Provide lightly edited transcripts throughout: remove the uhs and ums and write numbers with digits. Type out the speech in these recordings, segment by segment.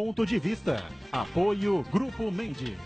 Ponto de Vista. Apoio Grupo Mendes.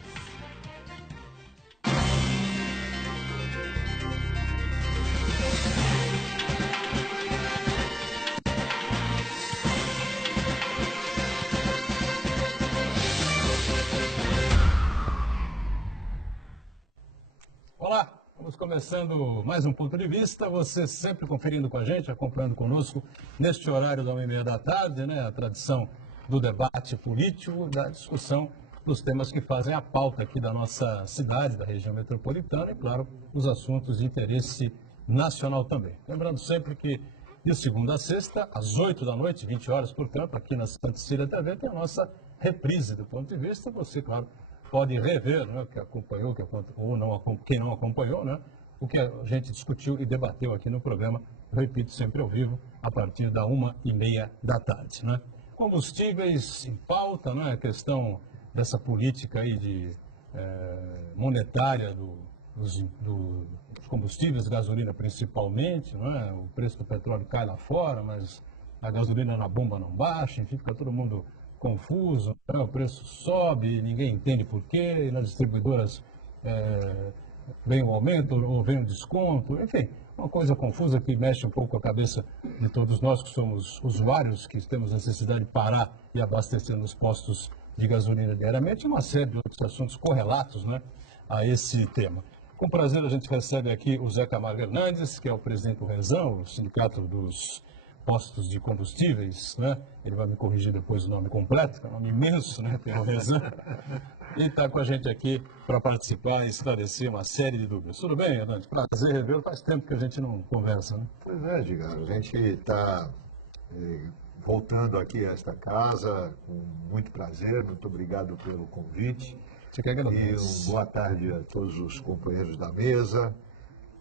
Olá, estamos começando mais um Ponto de Vista, você sempre conferindo com a gente, acompanhando conosco neste horário da 1h30 da tarde, né? A tradição do debate político, da discussão dos temas que fazem a pauta aqui da nossa cidade, da região metropolitana e, claro, os assuntos de interesse nacional também. Lembrando sempre que de segunda a sexta, às 8 da noite, 20 horas, portanto, aqui na Santa Cecília TV, tem a nossa reprise do Ponto de Vista. Você, claro, pode rever, né, o que acompanhou, ou não, quem não acompanhou, né, o que a gente discutiu e debateu aqui no programa, eu repito, sempre ao vivo, a partir da 1h30 da tarde. Né. Combustíveis em pauta, né, a questão dessa política aí monetária dos combustíveis, gasolina principalmente, não é? O preço do petróleo cai lá fora, mas a gasolina na bomba não baixa, enfim, fica todo mundo confuso, né? O preço sobe, ninguém entende por quê, e nas distribuidoras vem o aumento ou vem o desconto, enfim, uma coisa confusa que mexe um pouco com a cabeça de todos nós que somos usuários, que temos necessidade de parar e abastecer nos postos de gasolina diariamente, e uma série de outros assuntos correlatos, né, a esse tema. Com prazer a gente recebe aqui o Zé Camargo Hernandes, que é o presidente do Rezão, o Sindicato dos Postos de Combustíveis, né? Ele vai me corrigir depois o nome completo, que é um nome imenso, né? Tem o Rezão. E está com a gente aqui para participar e esclarecer uma série de dúvidas. Tudo bem, Hernandes? Prazer revê-lo. Faz tempo que a gente não conversa, né? Pois é, Edgar. A gente está voltando aqui a esta casa com muito prazer. Muito obrigado pelo convite. Você quer E boa tarde a todos os companheiros da mesa.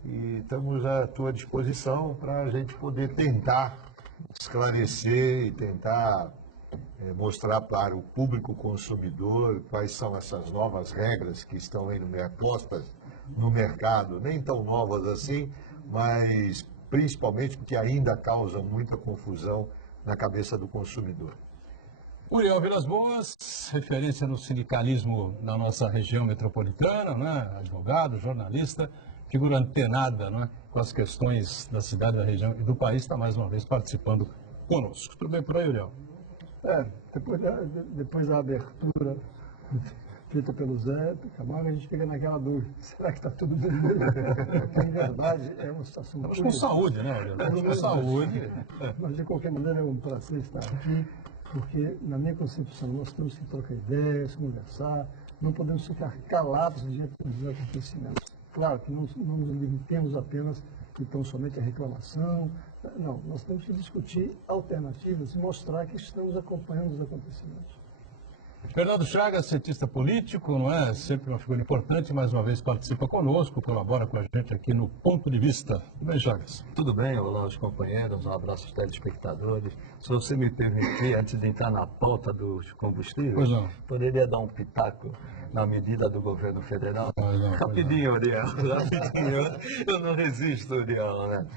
E estamos à tua disposição para a gente poder tentar esclarecer e tentar mostrar para o público consumidor quais são essas novas regras que estão aí postas no mercado, nem tão novas assim, mas principalmente porque ainda causam muita confusão na cabeça do consumidor. Uriel Vilas Boas, referência no sindicalismo na nossa região metropolitana, né? Advogado, jornalista, figura antenada, né, com as questões da cidade, da região e do país, está mais uma vez participando conosco. Tudo bem por aí, Uriel? Depois da abertura feita pelo Zé Camargo, a gente fica naquela dúvida, será que está tudo bem mesmo? Porque, em verdade, é uma situação... Estamos com saúde, né, Uriel? Estamos com saúde. Mas, de qualquer maneira, é um prazer estar aqui, porque, na minha concepção, nós temos que trocar ideias, conversar, não podemos ficar calados diante dos acontecimentos. Claro que não nos limitemos apenas, então, somente a reclamação. Não, nós temos que discutir alternativas e mostrar que estamos acompanhando os acontecimentos. Fernando Chagas, cientista político, não é? Sempre uma figura importante, mais uma vez participa conosco, colabora com a gente aqui no Ponto de Vista. Tudo bem, Chagas? Tudo bem, olá aos companheiros, um abraço aos telespectadores. Se você me permitir, antes de entrar na pauta dos combustíveis, poderia dar um pitaco na medida do governo federal? Rapidinho, Uriel, rapidinho, eu não resisto, Uriel, né?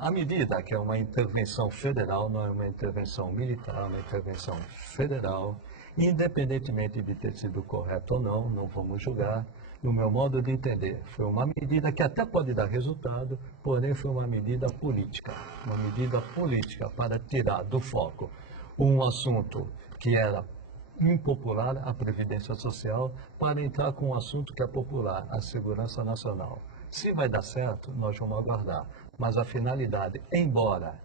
A medida, que é uma intervenção federal, não é uma intervenção militar, é uma intervenção federal, independentemente de ter sido correto ou não, não vamos julgar. No meu modo de entender, foi uma medida que até pode dar resultado, porém foi uma medida política para tirar do foco um assunto que era impopular, a Previdência Social, para entrar com um assunto que é popular, a segurança nacional. Se vai dar certo, nós vamos aguardar, mas a finalidade, embora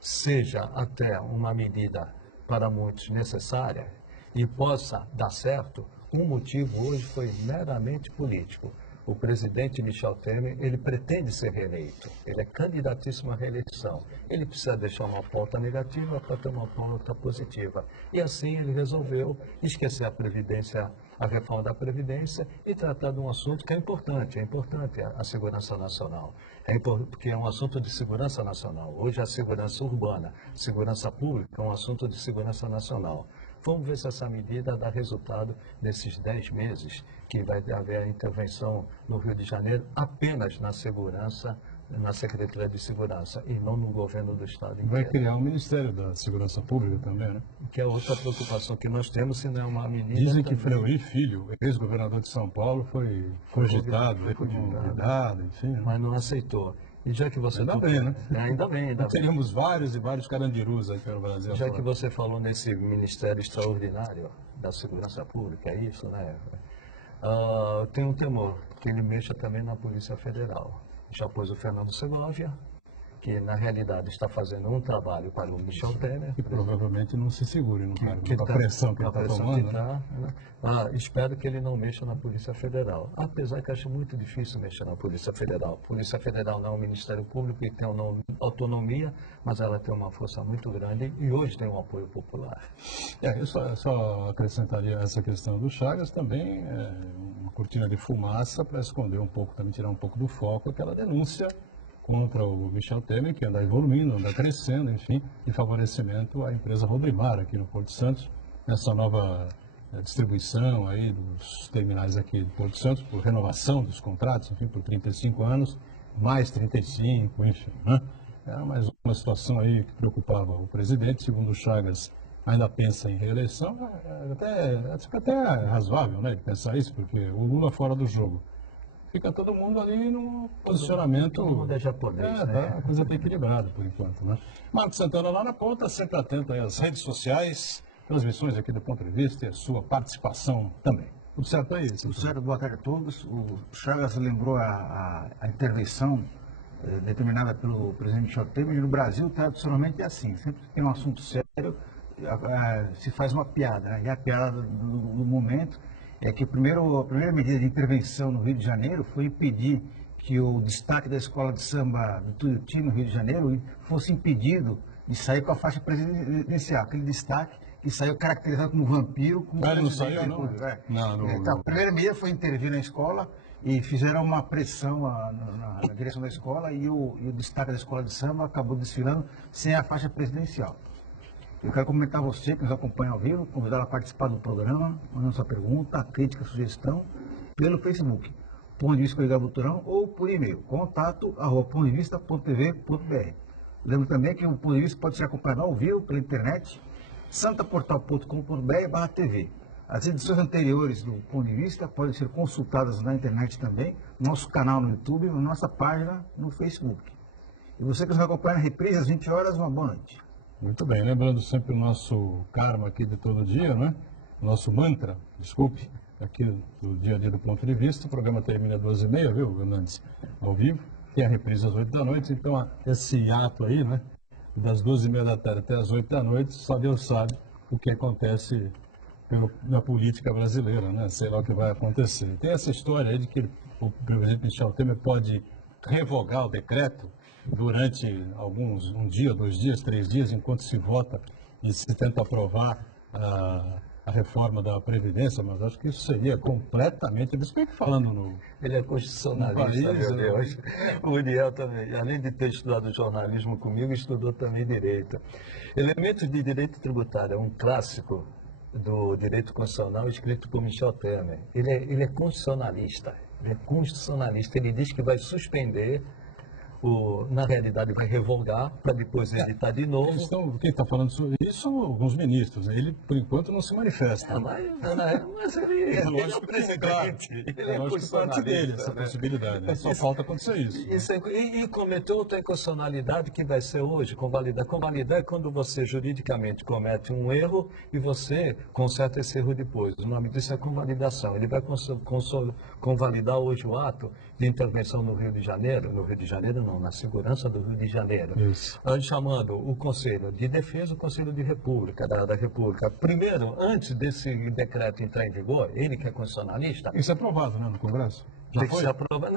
seja até uma medida para muitos necessária, e possa dar certo, o motivo hoje foi meramente político. O presidente Michel Temer, ele pretende ser reeleito, ele é candidatíssimo à reeleição. Ele precisa deixar uma pauta negativa para ter uma pauta positiva. E assim ele resolveu esquecer a Previdência, a reforma da Previdência e tratar de um assunto que é importante a segurança nacional. Porque é um assunto de segurança nacional. Hoje a segurança urbana, segurança pública é um assunto de segurança nacional. Vamos ver se essa medida dá resultado nesses 10 meses que vai haver a intervenção no Rio de Janeiro apenas na segurança na Secretaria de Segurança e não no governo do Estado inteiro. Vai criar um Ministério da Segurança Pública também, né? Que é outra preocupação que nós temos, se não é uma medida... Dizem que Fleury Filho, ex-governador de São Paulo, foi cogitado, convidado, enfim. Né? Mas não aceitou. E já que você... Ainda bem, né? Ainda bem. Teríamos vários e vários carandirus aí pelo Brasil. Já que você falou nesse Ministério Extraordinário da Segurança Pública, é isso, né? Eu tenho um temor que ele mexa também na Polícia Federal. Já pôs o Fernando Segovia, que na realidade está fazendo um trabalho para o Michel Temer. Que provavelmente não se segure no cargo, com a pressão que ele está tomando. Espero que ele não mexa na Polícia Federal. Apesar que acho muito difícil mexer na Polícia Federal. A Polícia Federal não é um Ministério Público que tem uma autonomia, mas ela tem uma força muito grande e hoje tem um apoio popular. Eu só acrescentaria essa questão do Chagas também, uma cortina de fumaça para esconder um pouco, também tirar um pouco do foco aquela denúncia contra o Michel Temer, que anda evoluindo, anda crescendo, enfim, de favorecimento à empresa Rodrimar aqui no Porto Santos, nessa nova distribuição aí dos terminais aqui do Porto Santos, por renovação dos contratos, enfim, por 35 anos, mais 35, enfim, né? Era mais uma situação aí que preocupava o presidente, segundo o Chagas, ainda pensa em reeleição, até razoável, né, de pensar isso, porque o Lula fora do jogo. Fica todo mundo ali no posicionamento. Todo mundo é japonês, né? Tá, a coisa está equilibrada por enquanto, né? Marcos Santana lá na ponta, sempre atento aí às redes sociais, transmissões aqui do Ponto de Vista e a sua participação também. Tudo certo aí? Tudo certo, boa tarde a todos. O Chagas lembrou a intervenção determinada pelo presidente Michel Temer, e no Brasil tradicionalmente é assim, sempre que tem um assunto sério, se faz uma piada, né? E a piada do momento é que a primeira medida de intervenção no Rio de Janeiro foi impedir que o destaque da escola de samba do Tuiuti, no Rio de Janeiro, fosse impedido de sair com a faixa presidencial, aquele destaque que saiu caracterizado como vampiro. Como não saiu, não? Então, a primeira medida foi intervir na escola e fizeram uma pressão na direção da escola e o destaque da escola de samba acabou desfilando sem a faixa presidencial. Eu quero comentar você que nos acompanha ao vivo, convidá-lo a participar do programa, mandando sua pergunta, crítica, sugestão, pelo Facebook, Ponto de Vista com Edgar Buturão, ou por e-mail, contato@pontodevista.tv.br. Lembro também que o Ponto de Vista pode ser acompanhado ao vivo pela internet, santaportal.com.br/tv. As edições anteriores do Ponto de Vista podem ser consultadas na internet também, no nosso canal no YouTube e na nossa página no Facebook. E você que nos acompanha na reprise às 20 horas, uma boa noite. Muito bem, lembrando sempre o nosso karma aqui de todo dia, né? O nosso mantra, desculpe, aqui do dia a dia do Ponto de Vista. O programa termina às 2h30, viu, Fernandes? Ao vivo. Tem a reprise às 8 da noite, então esse ato aí, né? Das 12h30 da tarde até as 8 da noite, só Deus sabe o que acontece na política brasileira, né? Sei lá o que vai acontecer. Tem essa história aí de que o presidente Michel Temer pode revogar o decreto durante um dia, 2 dias, 3 dias, enquanto se vota e se tenta aprovar a reforma da Previdência, mas acho que isso seria completamente... Ele é constitucionalista, meu Deus. O Uriel também, além de ter estudado jornalismo comigo, estudou também direito. Elementos de direito tributário é um clássico do direito constitucional escrito por Michel Temer. Ele é constitucionalista. Ele diz que vai suspender... na realidade vai revogar para depois editar de novo. Quem está falando sobre isso são alguns ministros. Ele, por enquanto, não se manifesta. Mas ele é o presidente. Ele é parte dele, essa possibilidade. Né? Só falta acontecer isso. E cometeu outra inconstitucionalidade que vai ser hoje convalidar. Convalidar é quando você juridicamente comete um erro e você conserta esse erro depois. O nome disso é convalidação. Ele vai convalidar hoje o ato de intervenção no Rio de Janeiro, na segurança do Rio de Janeiro, chamando o Conselho de Defesa e o Conselho de República, da República. Primeiro, antes desse decreto entrar em vigor, ele que é constitucionalista... Isso é aprovado, né, no Congresso? Tem que ser aprovado,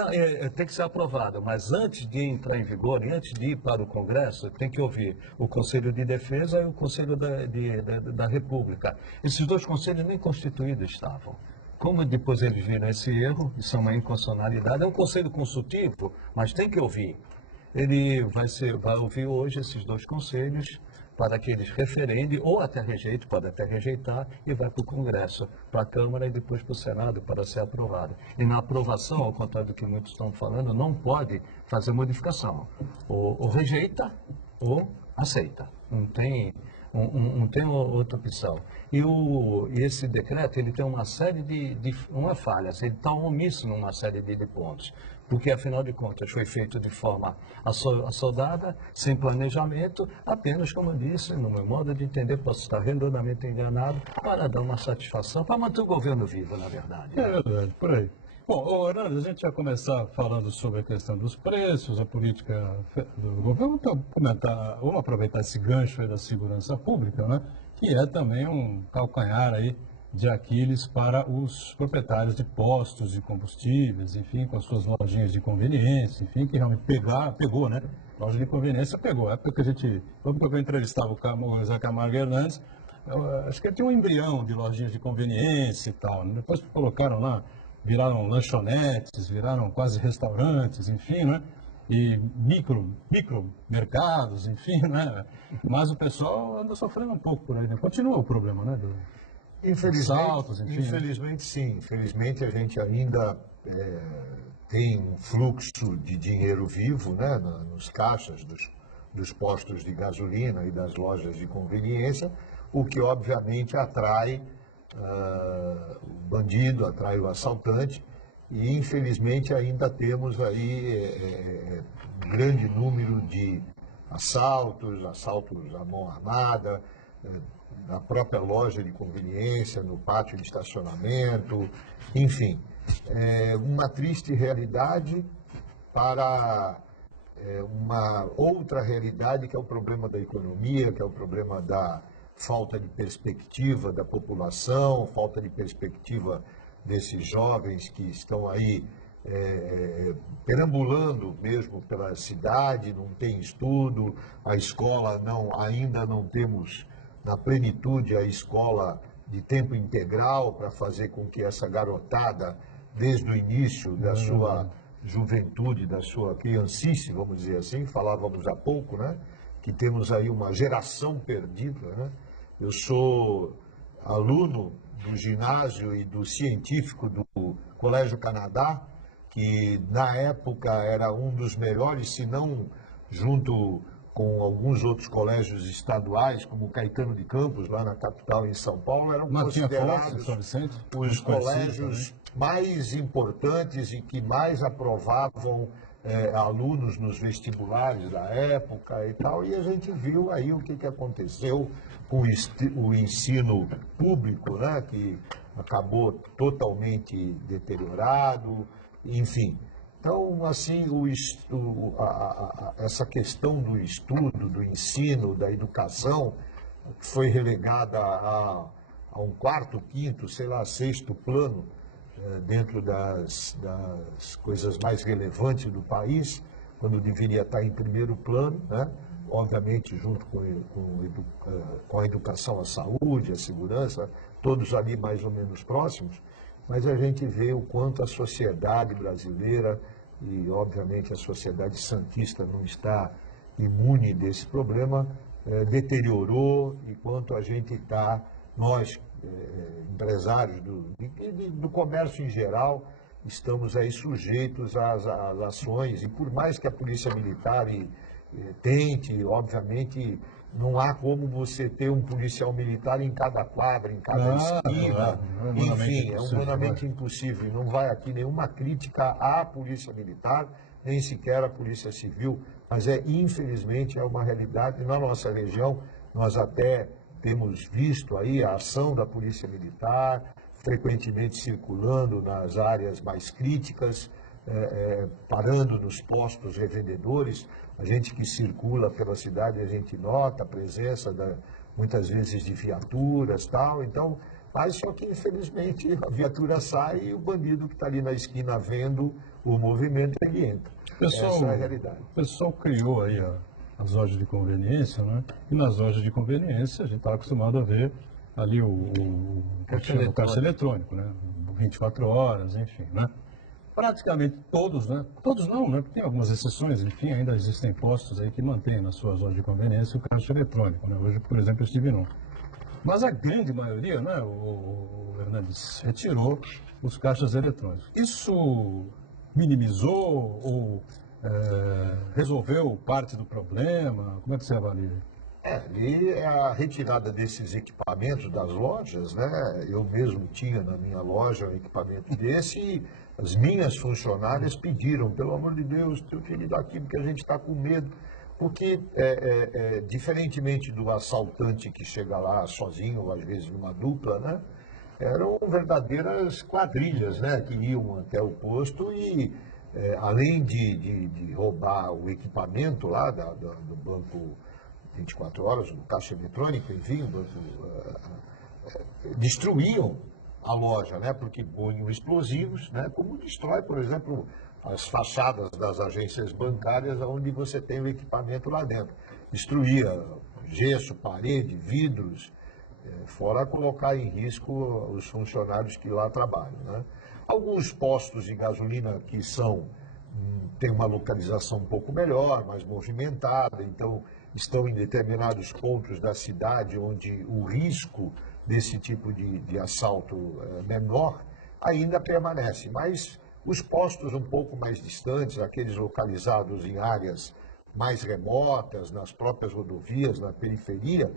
tem que ser aprovado, mas antes de entrar em vigor e antes de ir para o Congresso, tem que ouvir o Conselho de Defesa e o Conselho da República. Esses dois conselhos nem constituídos estavam. Como depois eles viram esse erro, isso é uma inconstitucionalidade, é um conselho consultivo, mas tem que ouvir. Ele vai ouvir hoje esses dois conselhos para que eles referendem ou até rejeitem, pode até rejeitar, e vai para o Congresso, para a Câmara e depois para o Senado para ser aprovado. E na aprovação, ao contrário do que muitos estão falando, não pode fazer modificação. Ou rejeita ou aceita. Não tem outra opção. E esse decreto ele tem uma série de falhas, ele está omisso numa série de pontos, porque afinal de contas foi feito de forma assodada, sem planejamento, apenas, como eu disse, no meu modo de entender, posso estar redondamente enganado, para dar uma satisfação, para manter o governo vivo, na verdade. É verdade, por aí. Bom, Orlando, a gente vai começar falando sobre a questão dos preços, a política do governo. Vamos aproveitar esse gancho aí da segurança pública, né? Que é também um calcanhar aí de Aquiles para os proprietários de postos de combustíveis, enfim, com as suas lojinhas de conveniência, enfim, que realmente pegou, né? Loja de conveniência pegou. É porque eu entrevistava o Zé Camargo Hernandes, acho que ele tinha um embrião de lojinhas de conveniência e tal, né? Depois colocaram lá, viraram lanchonetes, viraram quase restaurantes, enfim, né? E micromercados, enfim, né? Mas o pessoal anda sofrendo um pouco por aí, né? Continua o problema, né? Assaltos, enfim. Infelizmente, sim. Infelizmente, a gente ainda tem um fluxo de dinheiro vivo, né? Nos caixas dos postos de gasolina e das lojas de conveniência, o que obviamente atrai o bandido, atrai o assaltante, e infelizmente ainda temos aí um grande número de assaltos à mão armada, na própria loja de conveniência, no pátio de estacionamento, enfim. Uma triste realidade para uma outra realidade, que é o problema da economia, que é o problema da falta de perspectiva da população, falta de perspectiva desses jovens que estão aí perambulando mesmo pela cidade, não tem estudo, a escola ainda não temos na plenitude a escola de tempo integral para fazer com que essa garotada, desde o início da sua juventude, da sua criancice, vamos dizer assim, falávamos há pouco, né? Que temos aí uma geração perdida, né? Eu sou aluno do ginásio e do científico do Colégio Canadá, que na época era um dos melhores, se não junto com alguns outros colégios estaduais, como Caetano de Campos, lá na capital, em São Paulo, eram considerados os colégios mais importantes e que mais aprovavam alunos nos vestibulares da época e tal, e a gente viu aí o que aconteceu com o ensino público, né, que acabou totalmente deteriorado, enfim. Então, assim, essa questão do estudo, do ensino, da educação, foi relegada a um quarto, quinto, sei lá, sexto plano, dentro das coisas mais relevantes do país, quando deveria estar em primeiro plano, né? Obviamente junto com a educação, a saúde, a segurança, todos ali mais ou menos próximos, mas a gente vê o quanto a sociedade brasileira e, obviamente, a sociedade santista não está imune desse problema, deteriorou, e quanto a gente está, nós, empresários do comércio em geral, estamos aí sujeitos às ações, e por mais que a Polícia Militar tente, obviamente, não há como você ter um policial militar em cada quadra, em cada esquina, enfim, é humanamente impossível. Não vai aqui nenhuma crítica à Polícia Militar, nem sequer à Polícia Civil, mas infelizmente é uma realidade na nossa região. Nós até temos visto aí a ação da Polícia Militar, frequentemente circulando nas áreas mais críticas, parando nos postos revendedores. A gente que circula pela cidade, a gente nota a presença, muitas vezes, de viaturas e tal. Então, mas só que, infelizmente, a viatura sai e o bandido que está ali na esquina vendo o movimento, ele entra. Essa é a realidade. O pessoal criou aí as lojas de conveniência, né? E nas lojas de conveniência a gente está acostumado a ver ali o caixa eletrônico, né? 24 horas, enfim, né? praticamente todos, né? Todos não, né? Tem algumas exceções, enfim, ainda existem postos aí que mantêm nas suas zonas de conveniência o caixa eletrônico, né? Hoje, por exemplo, eu estive num. Mas a grande maioria, né, o Hernandes, retirou os caixas eletrônicos. Isso minimizou ou resolveu parte do problema? Como é que você avalia? E a retirada desses equipamentos das lojas, né? Eu mesmo tinha na minha loja um equipamento desse e as minhas funcionárias pediram, pelo amor de Deus, tire daqui porque a gente está com medo. Porque, diferentemente do assaltante que chega lá sozinho, ou às vezes numa dupla, né? Eram verdadeiras quadrilhas, né? Que iam até o posto e, além de roubar o equipamento lá do banco 24 horas, do caixa eletrônico, enfim, destruíam a loja, né? Porque punham explosivos, né? Como destrói, por exemplo, as fachadas das agências bancárias onde você tem o equipamento lá dentro. Destruía gesso, parede, vidros, fora colocar em risco os funcionários que lá trabalham, né? Alguns postos de gasolina que têm uma localização um pouco melhor, mais movimentada, então estão em determinados pontos da cidade onde o risco desse tipo de assalto é menor, ainda permanece. Mas os postos um pouco mais distantes, aqueles localizados em áreas mais remotas, nas próprias rodovias, na periferia,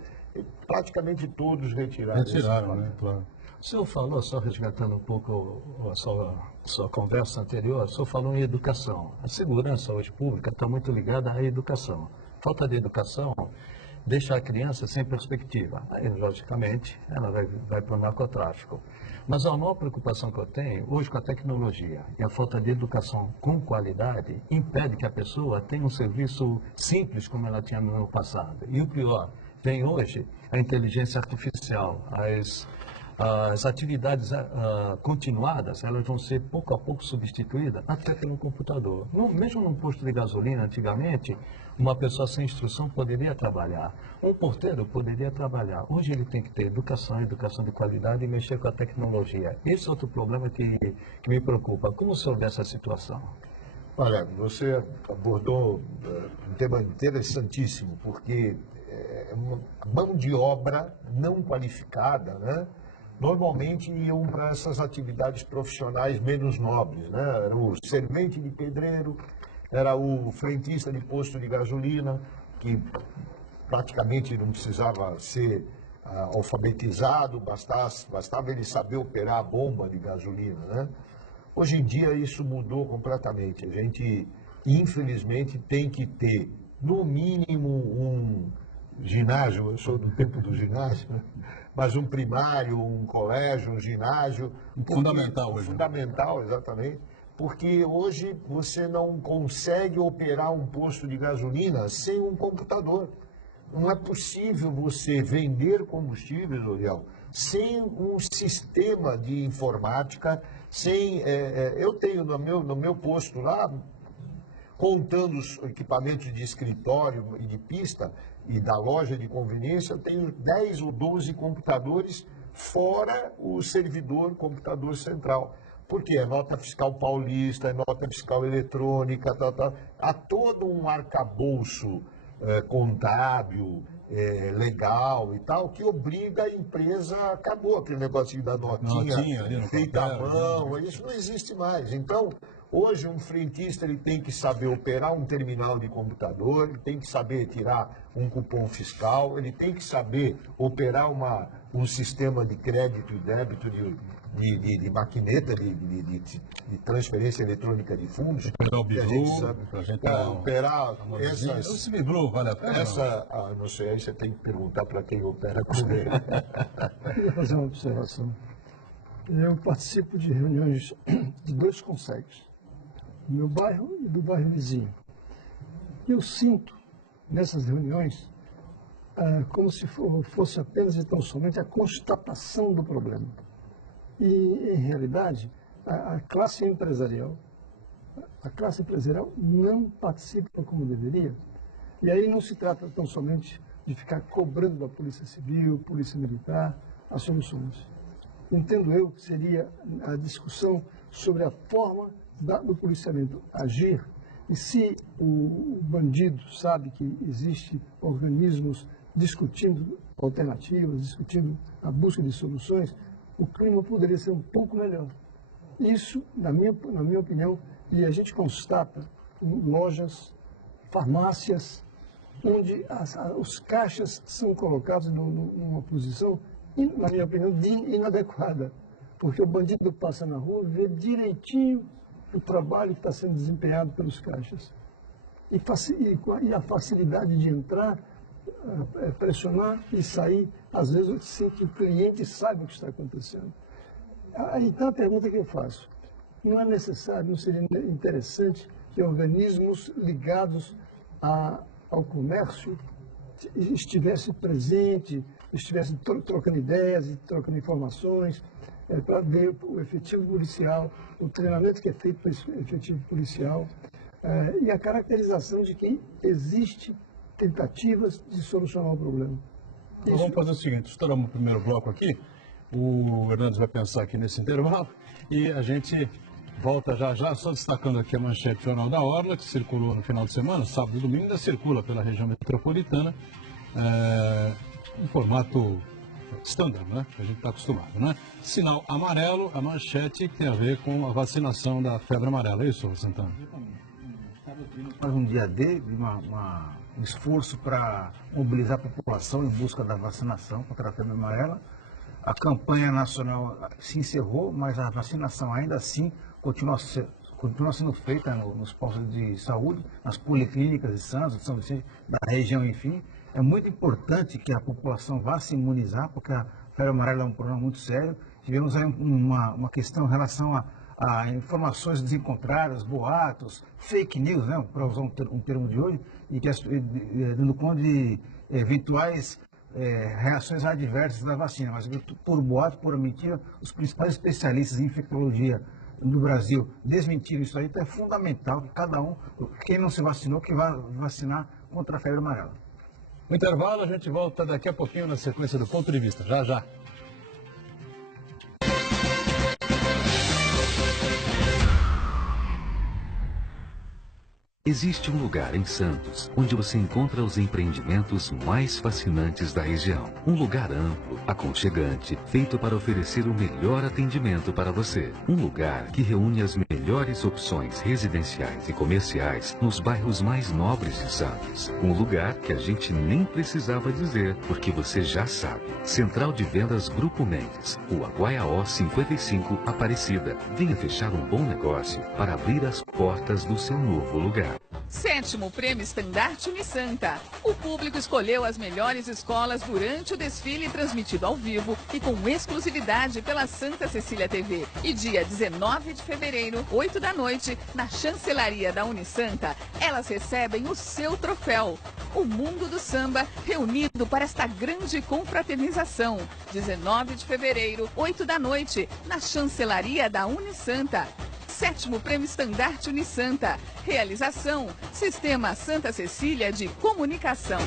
praticamente todos retiraram. Retiraram, né? Claro. O senhor falou, só resgatando um pouco a sua conversa anterior, o senhor falou em educação. A segurança, a saúde pública está muito ligada à educação. Falta de educação deixa a criança sem perspectiva. Aí, logicamente, ela vai para o narcotráfico. Mas a maior preocupação que eu tenho, hoje com a tecnologia e a falta de educação com qualidade, impede que a pessoa tenha um serviço simples como ela tinha no passado. E o pior, vem hoje a inteligência artificial, as atividades continuadas, elas vão ser pouco a pouco substituídas até pelo computador. Mesmo num posto de gasolina, antigamente, uma pessoa sem instrução poderia trabalhar. Um porteiro poderia trabalhar. Hoje ele tem que ter educação de qualidade e mexer com a tecnologia. Esse é outro problema que me preocupa. Como o senhor vê essa situação? Olha, você abordou um tema interessantíssimo, porque mão de obra não qualificada, né? Normalmente iam para essas atividades profissionais menos nobres, né? Era o servente de pedreiro, era o frentista de posto de gasolina, que praticamente não precisava ser alfabetizado, bastava ele saber operar a bomba de gasolina, né? Hoje em dia isso mudou completamente. A gente, infelizmente, tem que ter, no mínimo, um ginásio, eu sou do tempo do ginásio, né? Mas um primário, um colégio, um ginásio. Fundamental hoje. Fundamental, exatamente. Porque hoje você não consegue operar um posto de gasolina sem um computador. Não é possível você vender combustíveis, Oriel, sem um sistema de informática, sem... eu tenho no meu posto lá, contando os equipamentos de escritório e de pista e da loja de conveniência, eu tenho 10 ou 12 computadores, fora o servidor computador central. Porque é nota fiscal paulista, é nota fiscal eletrônica, há todo um arcabouço contábil, legal e tal, que obriga a empresa, acabou aquele negocinho da notinha feita à mão, isso não existe mais. Então, hoje um frentista ele tem que saber operar um terminal de computador, ele tem que saber tirar um cupom fiscal, ele tem que saber operar um sistema de crédito e débito de maquineta, de transferência eletrônica de fundos. Operar o Biblu, operar essas... Esse Biblu vale a pena? Não sei, aí você tem que perguntar para quem opera com ele. Eu queria fazer uma observação. Eu participo de reuniões de 2 conselhos, do meu bairro e do bairro vizinho. E eu sinto, nessas reuniões, como se fosse apenas e tão somente a constatação do problema. E, em realidade, a classe empresarial não participa como deveria. E aí não se trata tão somente de ficar cobrando da Polícia Civil, Polícia Militar, as soluções. Entendo eu que seria a discussão sobre a forma do policiamento agir, e se o bandido sabe que existe organismos discutindo alternativas, discutindo a busca de soluções, o clima poderia ser um pouco melhor. Isso, na minha opinião, e a gente constata em lojas, farmácias, onde os caixas são colocados numa posição, na minha opinião, inadequada. Porque o bandido passa na rua e vê direitinho o trabalho que está sendo desempenhado pelos caixas. E a facilidade de entrar, pressionar e sair, às vezes, sem que o cliente saiba o que está acontecendo. Aí está a pergunta que eu faço. Não é necessário, não seria interessante que organismos ligados ao comércio estivessem presentes, estivessem trocando ideias e trocando informações, para ver o efetivo policial, o treinamento que é feito para esse efetivo policial e a caracterização de que existe tentativas de solucionar o problema. Então, vamos fazer o seguinte, estouramos o primeiro bloco aqui, o Hernandes vai pensar aqui nesse intervalo e a gente volta já já, só destacando aqui a manchete do Jornal da Orla, que circulou no final de semana, sábado e domingo, ainda circula pela região metropolitana, em formato standard, né? Que a gente está acostumado, né? Sinal amarelo, a manchete que tem a ver com a vacinação da febre amarela, é isso, Santana? Faz um dia D, um esforço para mobilizar a população em busca da vacinação contra a febre amarela. A campanha nacional se encerrou, mas a vacinação ainda assim continua sendo feita nos postos de saúde, nas policlínicas de Santos, de São Vicente, da região, enfim. É muito importante que a população vá se imunizar, porque a febre amarela é um problema muito sério. Tivemos aí uma questão em relação a informações desencontradas, boatos, fake news, né, para usar um termo de hoje, e que dando conta de eventuais reações adversas da vacina. Mas por boato, por mentira, os principais especialistas em infectologia no Brasil desmentiram isso aí. Então é fundamental que cada um, quem não se vacinou, que vá vacinar contra a febre amarela. No intervalo, a gente volta daqui a pouquinho na sequência do Ponto de Vista. Já, já. Existe um lugar em Santos onde você encontra os empreendimentos mais fascinantes da região. Um lugar amplo, aconchegante, feito para oferecer o melhor atendimento para você. Um lugar que reúne as melhores opções residenciais e comerciais nos bairros mais nobres de Santos. Um lugar que a gente nem precisava dizer, porque você já sabe. Central de Vendas Grupo Mendes, Rua Guaiaó 55, Aparecida. Venha fechar um bom negócio para abrir as portas do seu novo lugar. 7º Prêmio Estandarte Unisanta. O público escolheu as melhores escolas durante o desfile transmitido ao vivo e com exclusividade pela Santa Cecília TV. E dia 19 de fevereiro, 8 da noite, na chancelaria da Unisanta, elas recebem o seu troféu. O mundo do samba reunido para esta grande confraternização. 19 de fevereiro, 8 da noite, na chancelaria da Unisanta. 7º Prêmio Estandarte Unisanta. Realização: Sistema Santa Cecília de Comunicação.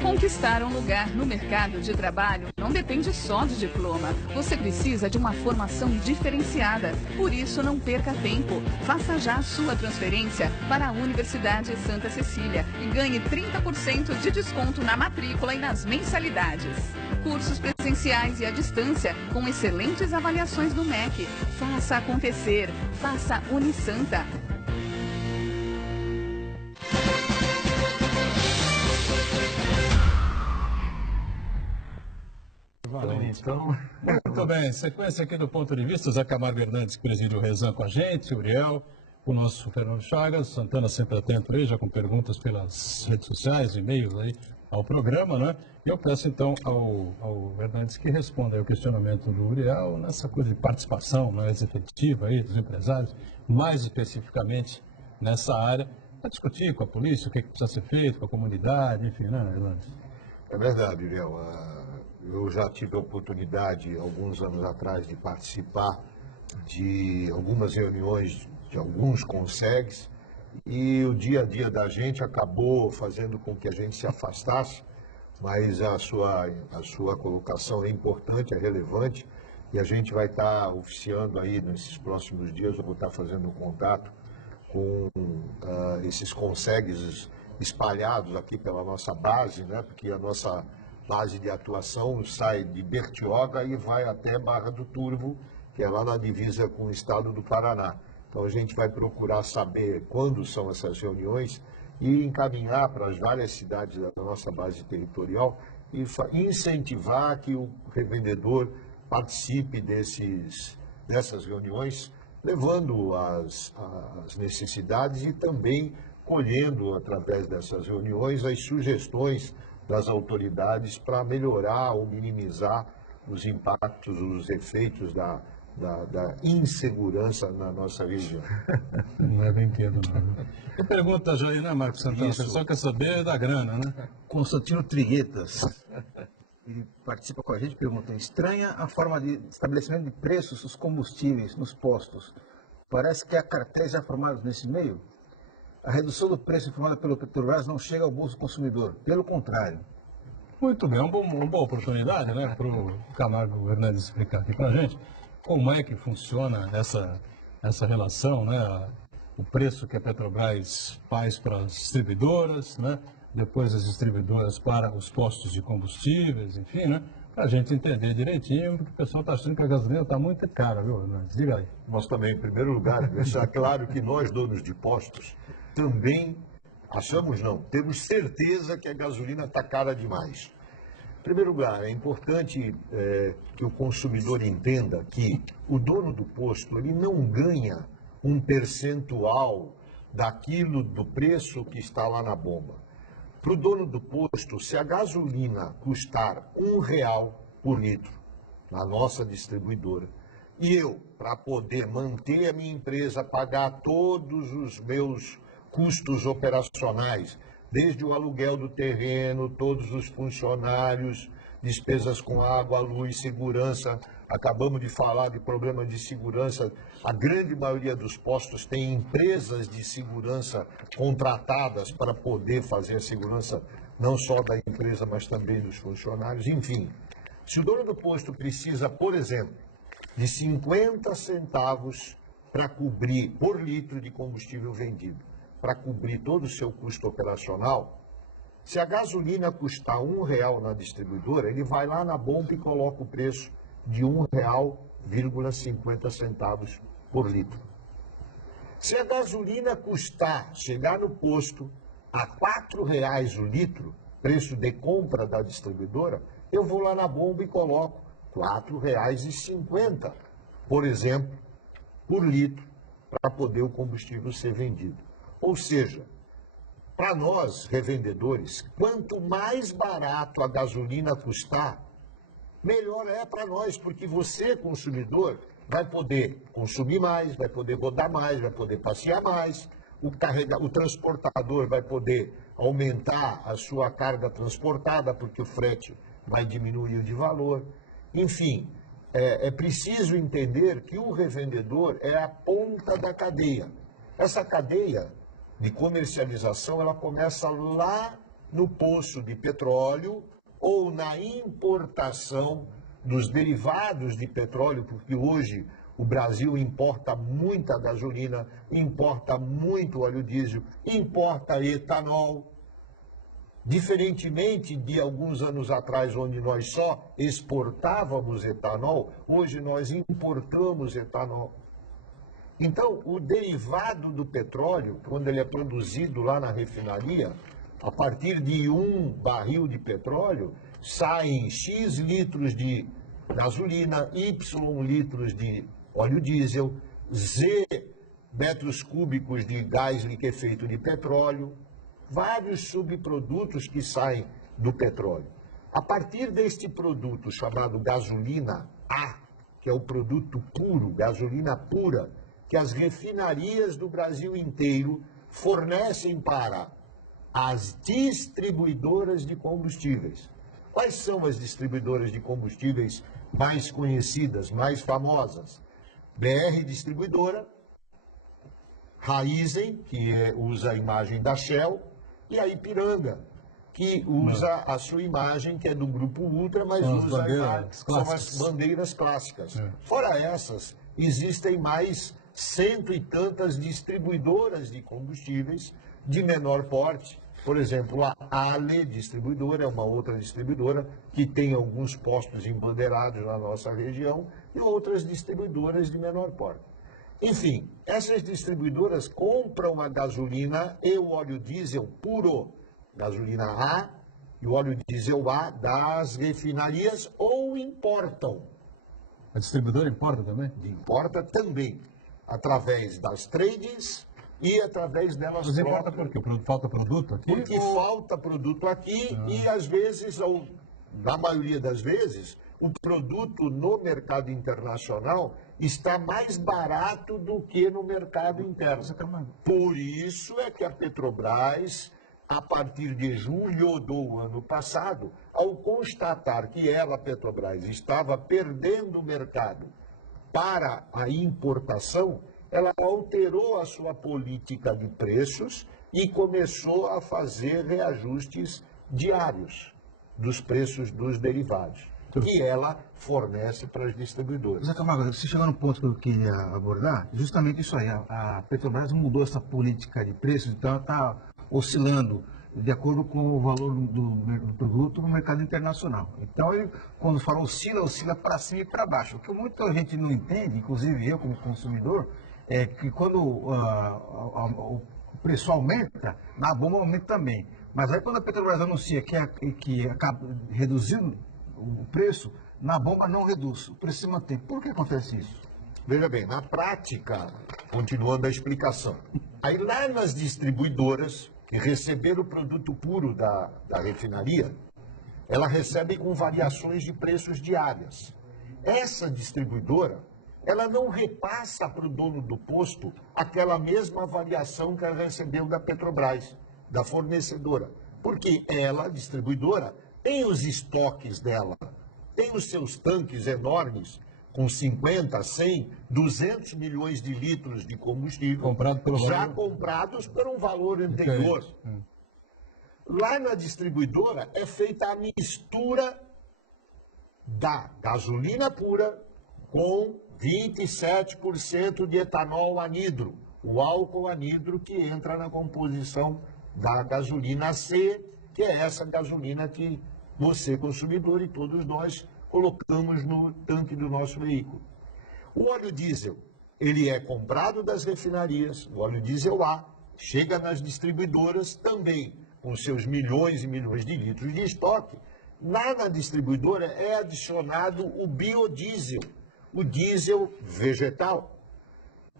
Conquistar um lugar no mercado de trabalho não depende só de diploma. Você precisa de uma formação diferenciada. Por isso, não perca tempo. Faça já a sua transferência para a Universidade Santa Cecília e ganhe 30% de desconto na matrícula e nas mensalidades. Cursos presenciais e à distância, com excelentes avaliações do MEC. Faça acontecer. Faça Unisanta. Então, muito bem, sequência aqui do Ponto de Vista, Zé Camargo Hernandes, que preside o Rezan com a gente, Uriel, o nosso Fernando Chagas, Santana sempre atento aí, já com perguntas pelas redes sociais, e-mails aí ao programa, né? E eu peço então ao Hernandes que responda aí o questionamento do Uriel nessa coisa de participação mais efetiva aí dos empresários, mais especificamente nessa área, para discutir com a polícia o que precisa ser feito, com a comunidade, enfim, né, Hernandes? É verdade, Uriel. Eu já tive a oportunidade, alguns anos atrás, de participar de algumas reuniões de alguns consegues e o dia a dia da gente acabou fazendo com que a gente se afastasse, mas a sua colocação é importante, é relevante. E a gente vai estar oficiando aí nesses próximos dias, eu vou estar fazendo um contato com esses consegues espalhados aqui pela nossa base, né? Porque a nossa base de atuação sai de Bertioga e vai até Barra do Turvo, que é lá na divisa com o estado do Paraná. Então a gente vai procurar saber quando são essas reuniões e encaminhar para as várias cidades da nossa base territorial e incentivar que o revendedor participe dessas reuniões, levando as necessidades e também colhendo, através dessas reuniões, as sugestões das autoridades para melhorar ou minimizar os impactos, os efeitos da insegurança na nossa região. Não é brinquedo, não. Eu pergunto a Joelina, Marcos Santana, o pessoal quer saber da grana, né? Constantino Triguetas, que participa com a gente, pergunta: estranha a forma de estabelecimento de preços dos combustíveis nos postos. Parece que há cartéis já formados nesse meio. A redução do preço informada pelo Petrobras não chega ao bolso do consumidor, pelo contrário. Muito bem, uma boa oportunidade, né, para o Camargo Hernandes explicar aqui para a gente como é que funciona essa relação, né, o preço que a Petrobras faz para as distribuidoras, né, depois as distribuidoras para os postos de combustíveis, enfim, né, para a gente entender direitinho, porque o pessoal está achando que a gasolina está muito cara, viu, Hernandes? Diga aí. Nós também, em primeiro lugar, deixar claro que nós, donos de postos, também achamos não, temos certeza que a gasolina está cara demais. Em primeiro lugar, é importante que o consumidor entenda que o dono do posto ele não ganha um percentual daquilo do preço que está lá na bomba. Para o dono do posto, se a gasolina custar R$1 por litro na nossa distribuidora, e eu, para poder manter a minha empresa, pagar todos os meus custos operacionais, desde o aluguel do terreno, todos os funcionários, despesas com água, luz, segurança. Acabamos de falar de problemas de segurança. A grande maioria dos postos tem empresas de segurança contratadas para poder fazer a segurança não só da empresa, mas também dos funcionários. Enfim, se o dono do posto precisa, por exemplo, de 50 centavos para cobrir por litro de combustível vendido, para cobrir todo o seu custo operacional, se a gasolina custar R$1 na distribuidora, ele vai lá na bomba e coloca o preço de R$1,50 por litro. Se a gasolina chegar no posto a R$4 o litro, preço de compra da distribuidora, eu vou lá na bomba e coloco R$4,50, por exemplo, por litro, para poder o combustível ser vendido. Ou seja, para nós, revendedores, quanto mais barato a gasolina custar, melhor é para nós, porque você, consumidor, vai poder consumir mais, vai poder rodar mais, vai poder passear mais, o transportador vai poder aumentar a sua carga transportada, porque o frete vai diminuir de valor. Enfim, é preciso entender que o revendedor é a ponta da cadeia. Essa cadeia de comercialização, ela começa lá no poço de petróleo ou na importação dos derivados de petróleo, porque hoje o Brasil importa muita gasolina, importa muito óleo diesel, importa etanol. Diferentemente de alguns anos atrás, onde nós só exportávamos etanol, hoje nós importamos etanol. Então, o derivado do petróleo, quando ele é produzido lá na refinaria, a partir de um barril de petróleo, saem X litros de gasolina, Y litros de óleo diesel, Z metros cúbicos de gás liquefeito de petróleo, vários subprodutos que saem do petróleo. A partir deste produto chamado gasolina A, que é o produto puro, gasolina pura, que as refinarias do Brasil inteiro fornecem para as distribuidoras de combustíveis. Quais são as distribuidoras de combustíveis mais conhecidas, mais famosas? BR Distribuidora, Raízen, que usa a imagem da Shell, e a Ipiranga, que usa a sua imagem, que é do Grupo Ultra, mas usa são as bandeiras clássicas. Fora essas, existem mais 100 e tantas distribuidoras de combustíveis de menor porte. Por exemplo, a Ale Distribuidora é uma outra distribuidora que tem alguns postos embandeirados na nossa região e outras distribuidoras de menor porte. Enfim, essas distribuidoras compram a gasolina e o óleo diesel puro, gasolina A e o óleo diesel A das refinarias ou importam. A distribuidora importa também? Importa também, através das trades e através delas próprias. Mas importa por quê? Falta produto aqui? Porque falta produto aqui e às vezes, ou na maioria das vezes, o produto no mercado internacional está mais barato do que no mercado interno. Por isso é que a Petrobras, a partir de julho do ano passado, ao constatar que ela, Petrobras, estava perdendo o mercado para a importação, ela alterou a sua política de preços e começou a fazer reajustes diários dos preços dos derivados, que ela fornece para as distribuidoras. Zé Camargo, você chegou no ponto que eu queria abordar, justamente isso aí, a Petrobras mudou essa política de preços, então ela está oscilando de acordo com o valor do produto no mercado internacional. Então, ele, quando fala oscila para cima e para baixo. O que muita gente não entende, inclusive eu como consumidor, é que quando o preço aumenta, na bomba aumenta também. Mas aí quando a Petrobras anuncia que acaba reduzindo o preço, na bomba não reduz, o preço se mantém. Por que acontece isso? Veja bem, na prática, continuando a explicação, aí lá nas distribuidoras que receberam o produto puro da refinaria, ela recebe com variações de preços diárias. Essa distribuidora, ela não repassa para o dono do posto aquela mesma variação que ela recebeu da Petrobras, da fornecedora, porque ela, distribuidora, tem os estoques dela, tem os seus tanques enormes, com 50, 100, 200 milhões de litros de combustível, comprados por um valor anterior. Lá na distribuidora é feita a mistura da gasolina pura com 27% de etanol anidro, o álcool anidro que entra na composição da gasolina C, que é essa gasolina que você, consumidor, e todos nós colocamos no tanque do nosso veículo. O óleo diesel, ele é comprado das refinarias, o óleo diesel A, chega nas distribuidoras também, com seus milhões e milhões de litros de estoque. Lá na distribuidora é adicionado o biodiesel, o diesel vegetal,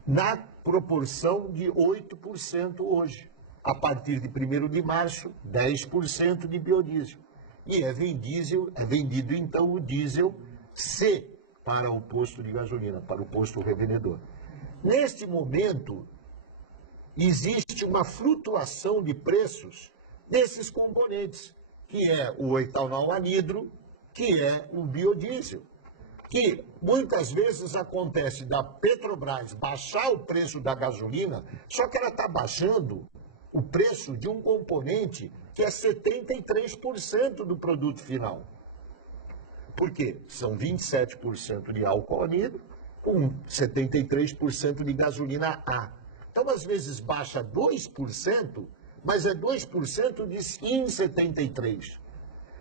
na proporção de 8% hoje. A partir de 1º de março, 10% de biodiesel. E é vendido então o diesel C para o posto de gasolina, para o posto revendedor. Neste momento, existe uma flutuação de preços desses componentes, que é o etanol anidro, que é o biodiesel, que muitas vezes acontece da Petrobras baixar o preço da gasolina, só que ela está baixando o preço de um componente que é 73% do produto final. Por quê? São 27% de álcool anidro com 73% de gasolina A. Então, às vezes, baixa 2%, mas é 2% em 73%.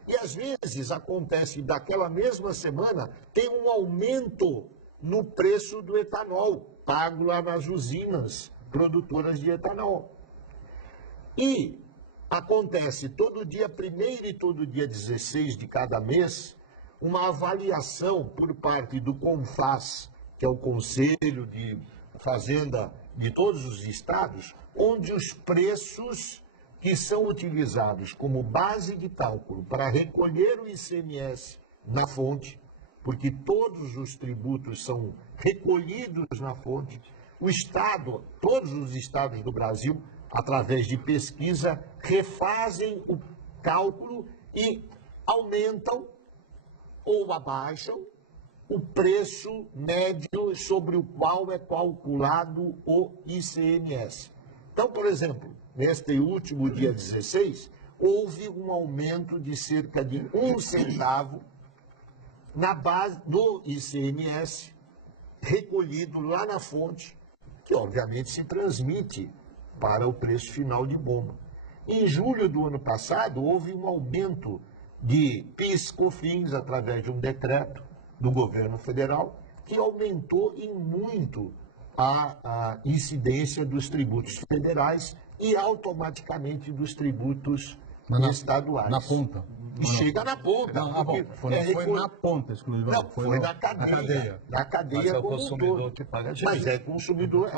E, às vezes, acontece daquela mesma semana, tem um aumento no preço do etanol, pago lá nas usinas produtoras de etanol. E acontece todo dia 1º e todo dia 16 de cada mês, uma avaliação por parte do CONFAZ, que é o Conselho de Fazenda de todos os estados, onde os preços que são utilizados como base de cálculo para recolher o ICMS na fonte, porque todos os tributos são recolhidos na fonte, o Estado, todos os estados do Brasil, através de pesquisa, refazem o cálculo e aumentam ou abaixam o preço médio sobre o qual é calculado o ICMS. Então, por exemplo, neste último dia 16, houve um aumento de cerca de 1 centavo na base do ICMS, recolhido lá na fonte, que obviamente se transmite para o preço final de bomba. Em julho do ano passado, houve um aumento de PIS/COFINS através de um decreto do governo federal, que aumentou em muito a incidência dos tributos federais e automaticamente dos tributos estaduais. Na ponta. E chega na ponta. Foi na ponta, exclusivamente. Não, foi na cadeia. Na cadeia. Mas é o consumidor que paga. Mas é o consumidor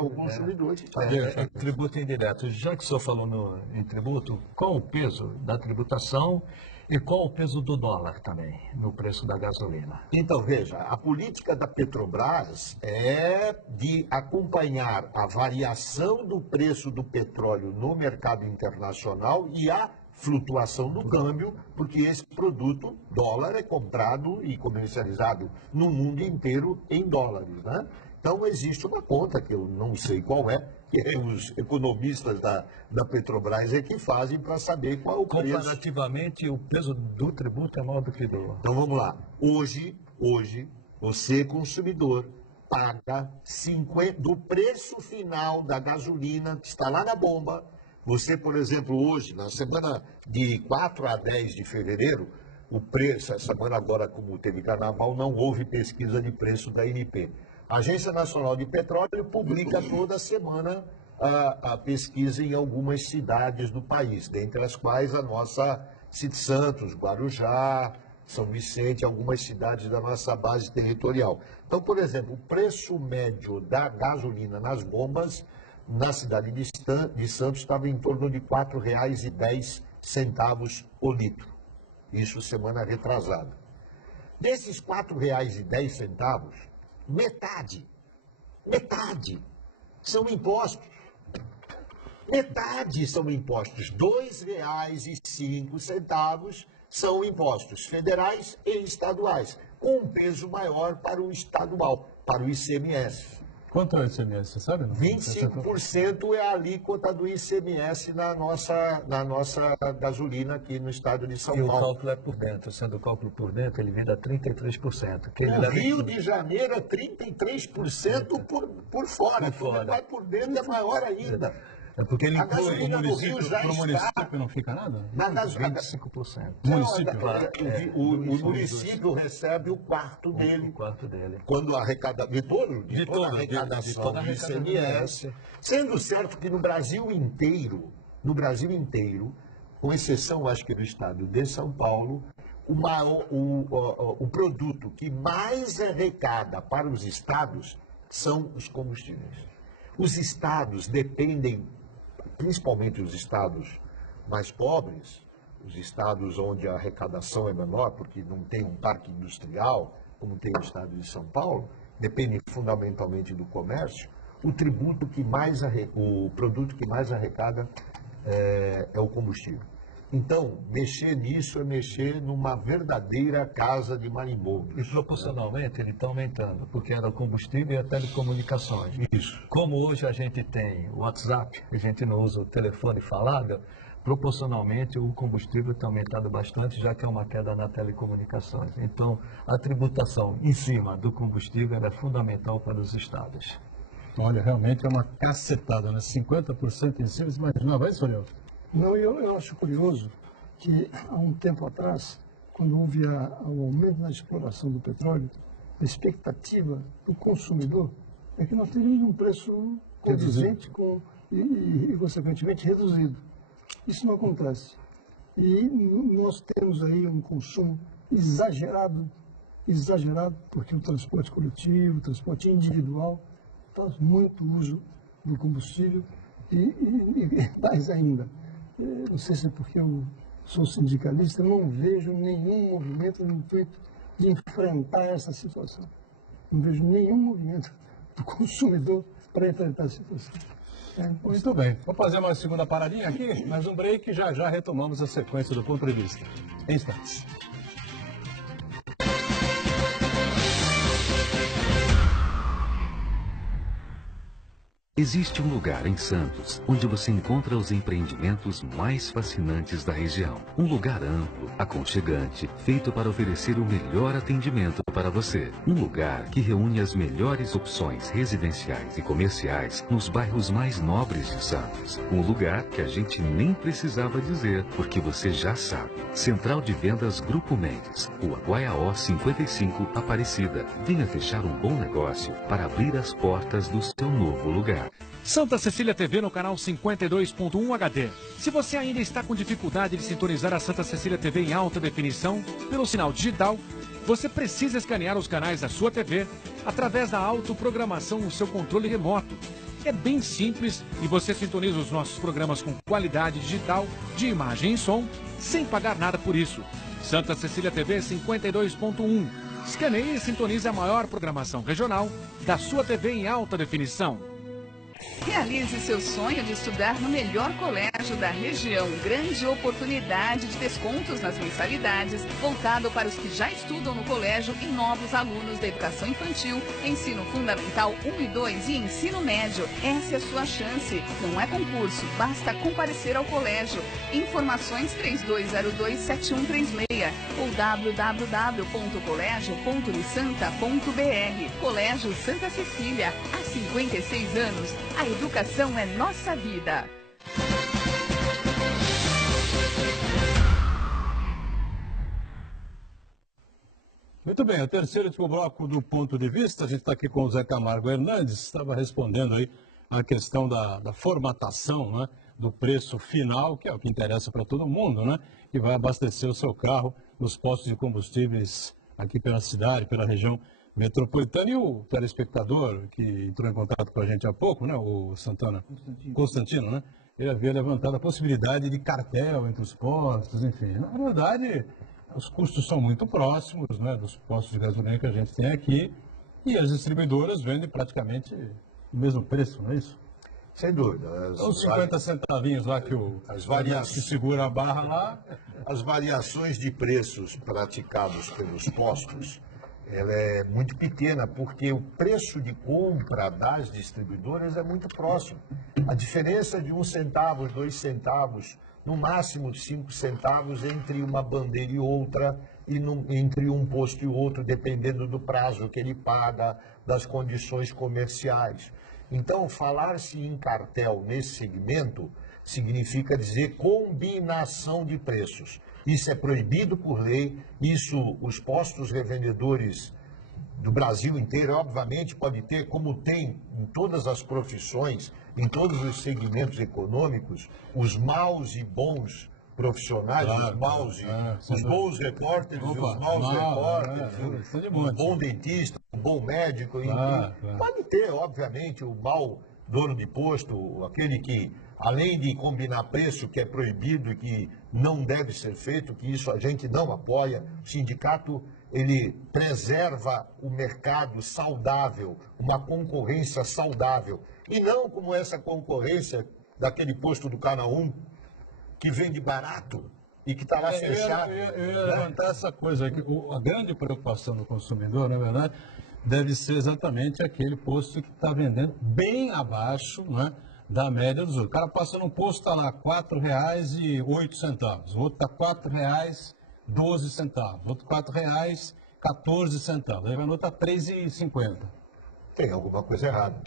que paga. Tributo indireto. Já que o senhor falou em tributo, qual o peso da tributação e qual o peso do dólar também no preço da gasolina? Então, veja, a política da Petrobras é de acompanhar a variação do preço do petróleo no mercado internacional e a flutuação do câmbio, porque esse produto, dólar, é comprado e comercializado no mundo inteiro em dólares, né? Então, existe uma conta, que eu não sei qual é, que os economistas da Petrobras é que fazem para saber qual é o preço. Comparativamente, o peso do tributo é maior do que do... Então, vamos lá. Hoje, você, consumidor, paga 50% do preço final da gasolina que está lá na bomba. Você, por exemplo, hoje, na semana de 4 a 10 de fevereiro, o preço, essa semana agora, como teve carnaval, não houve pesquisa de preço da ANP. A Agência Nacional de Petróleo publica toda semana a pesquisa em algumas cidades do país, dentre as quais a nossa City Santos, Guarujá, São Vicente, algumas cidades da nossa base territorial. Então, por exemplo, o preço médio da gasolina nas bombas na cidade de Santos estava em torno de R$ 4,10 o litro. Isso semana retrasada. Desses R$ 4,10, metade são impostos. Metade são impostos. R$ 2,05 são impostos federais e estaduais, com um peso maior para o estadual, para o ICMS. Quanto é o ICMS, você sabe? 25% é a alíquota do ICMS na nossa gasolina aqui no estado de São Paulo. E o cálculo é por dentro. Sendo o cálculo por dentro, ele vem a 33%. No Rio de Janeiro é 33% por fora. Quando vai por dentro é maior ainda. É porque ele a gasolina no Rio já está... município não fica nada? 25%. O município recebe o quarto dele. Quando arrecada de toda a arrecadação do ICMS. Sendo certo que no Brasil inteiro, com exceção, acho que do estado de São Paulo, o produto que mais arrecada para os estados são os combustíveis. Os estados dependem, principalmente os estados mais pobres, os estados onde a arrecadação é menor, porque não tem um parque industrial, como tem o estado de São Paulo, dependem fundamentalmente do comércio. O produto que mais arrecada é o combustível. Então, mexer nisso é mexer numa verdadeira casa de marimbondo. E proporcionalmente ele está aumentando, porque era o combustível e a telecomunicações. Isso. Como hoje a gente tem o WhatsApp, a gente não usa o telefone falado, proporcionalmente o combustível está aumentando bastante, já que é uma queda na telecomunicações. Então, a tributação em cima do combustível é fundamental para os estados. Olha, realmente é uma cacetada, né? 50% em cima, você imaginava isso, Ariel? Não, eu acho curioso que há um tempo atrás, quando houve o aumento na exploração do petróleo, a expectativa do consumidor é que nós teríamos um preço condizente e, consequentemente, reduzido. Isso não acontece. E nós temos aí um consumo exagerado, porque o transporte coletivo, o transporte individual, faz muito uso do combustível e mais ainda. Não sei se é porque eu sou sindicalista, eu não vejo nenhum movimento no intuito de enfrentar essa situação. Não vejo nenhum movimento do consumidor para enfrentar a situação. Muito bem. Vamos fazer uma segunda paradinha aqui, mais um break e já retomamos a sequência do ponto de vista. Em instantes. Existe um lugar em Santos onde você encontra os empreendimentos mais fascinantes da região. Um lugar amplo, aconchegante, feito para oferecer o melhor atendimento para você. Um lugar que reúne as melhores opções residenciais e comerciais nos bairros mais nobres de Santos. Um lugar que a gente nem precisava dizer, porque você já sabe. Central de Vendas Grupo Mendes, Rua Guaiaó 55, Aparecida. Venha fechar um bom negócio para abrir as portas do seu novo lugar. Santa Cecília TV no canal 52.1 HD. Se você ainda está com dificuldade de sintonizar a Santa Cecília TV em alta definição pelo sinal digital, você precisa escanear os canais da sua TV através da autoprogramação no seu controle remoto. É bem simples e você sintoniza os nossos programas com qualidade digital, de imagem e som, sem pagar nada por isso. Santa Cecília TV 52.1. Escaneie e sintonize a maior programação regional da sua TV em alta definição. Realize seu sonho de estudar no melhor colégio da região. Grande oportunidade de descontos nas mensalidades, voltado para os que já estudam no colégio e novos alunos da educação infantil, ensino fundamental 1 e 2 e ensino médio. Essa é a sua chance. Não é concurso, basta comparecer ao colégio. Informações 3202-7136 ou www.colégio.unisanta.br. Colégio Santa Cecília, há 56 anos. A educação é nossa vida. Muito bem, o terceiro e último bloco do ponto de vista, a gente está aqui com o Zé Camargo Hernandes, estava respondendo aí a questão da formatação, né, do preço final, que é o que interessa para todo mundo, né, que vai abastecer o seu carro nos postos de combustíveis aqui pela cidade, pela região metropolitana. E o telespectador que entrou em contato com a gente há pouco, né, o Constantino, né, ele havia levantado a possibilidade de cartel entre os postos, enfim. Na verdade, os custos são muito próximos, né, dos postos de gasolina que a gente tem aqui, e as distribuidoras vendem praticamente o mesmo preço, não é isso? Sem dúvida. Os 50 centavinhos lá que que segura a barra lá. As variações de preços praticados pelos postos, ela é muito pequena, porque o preço de compra das distribuidoras é muito próximo. A diferença de 1 centavo, 2 centavos, no máximo 5 centavos entre uma bandeira e outra, e entre um posto e outro, dependendo do prazo que ele paga, das condições comerciais. Então, falar-se em cartel nesse segmento significa dizer combinação de preços. Isso é proibido por lei, isso os postos revendedores do Brasil inteiro, obviamente, pode ter, como tem em todas as profissões, em todos os segmentos econômicos, os maus e bons profissionais, os maus e os bons repórteres e os maus repórteres, um bom dentista, um bom médico, pode ter, obviamente, o mau dono de posto, aquele que, além de combinar preço, que é proibido e que não deve ser feito, que isso a gente não apoia, o sindicato, ele preserva o mercado saudável, uma concorrência saudável, e não como essa concorrência daquele posto do Canal 1, que vende barato e que está lá fechado. Eu ia levantar essa coisa aqui. A grande preocupação do consumidor, na verdade, deve ser exatamente aquele posto que está vendendo bem abaixo, né, da média dos outros. O cara passa num posto, está lá R$ 4,08. O outro está R$ 4,12. Outro R$ 4,14. Aí vai no outro está R$ 3,50. Tem alguma coisa errada.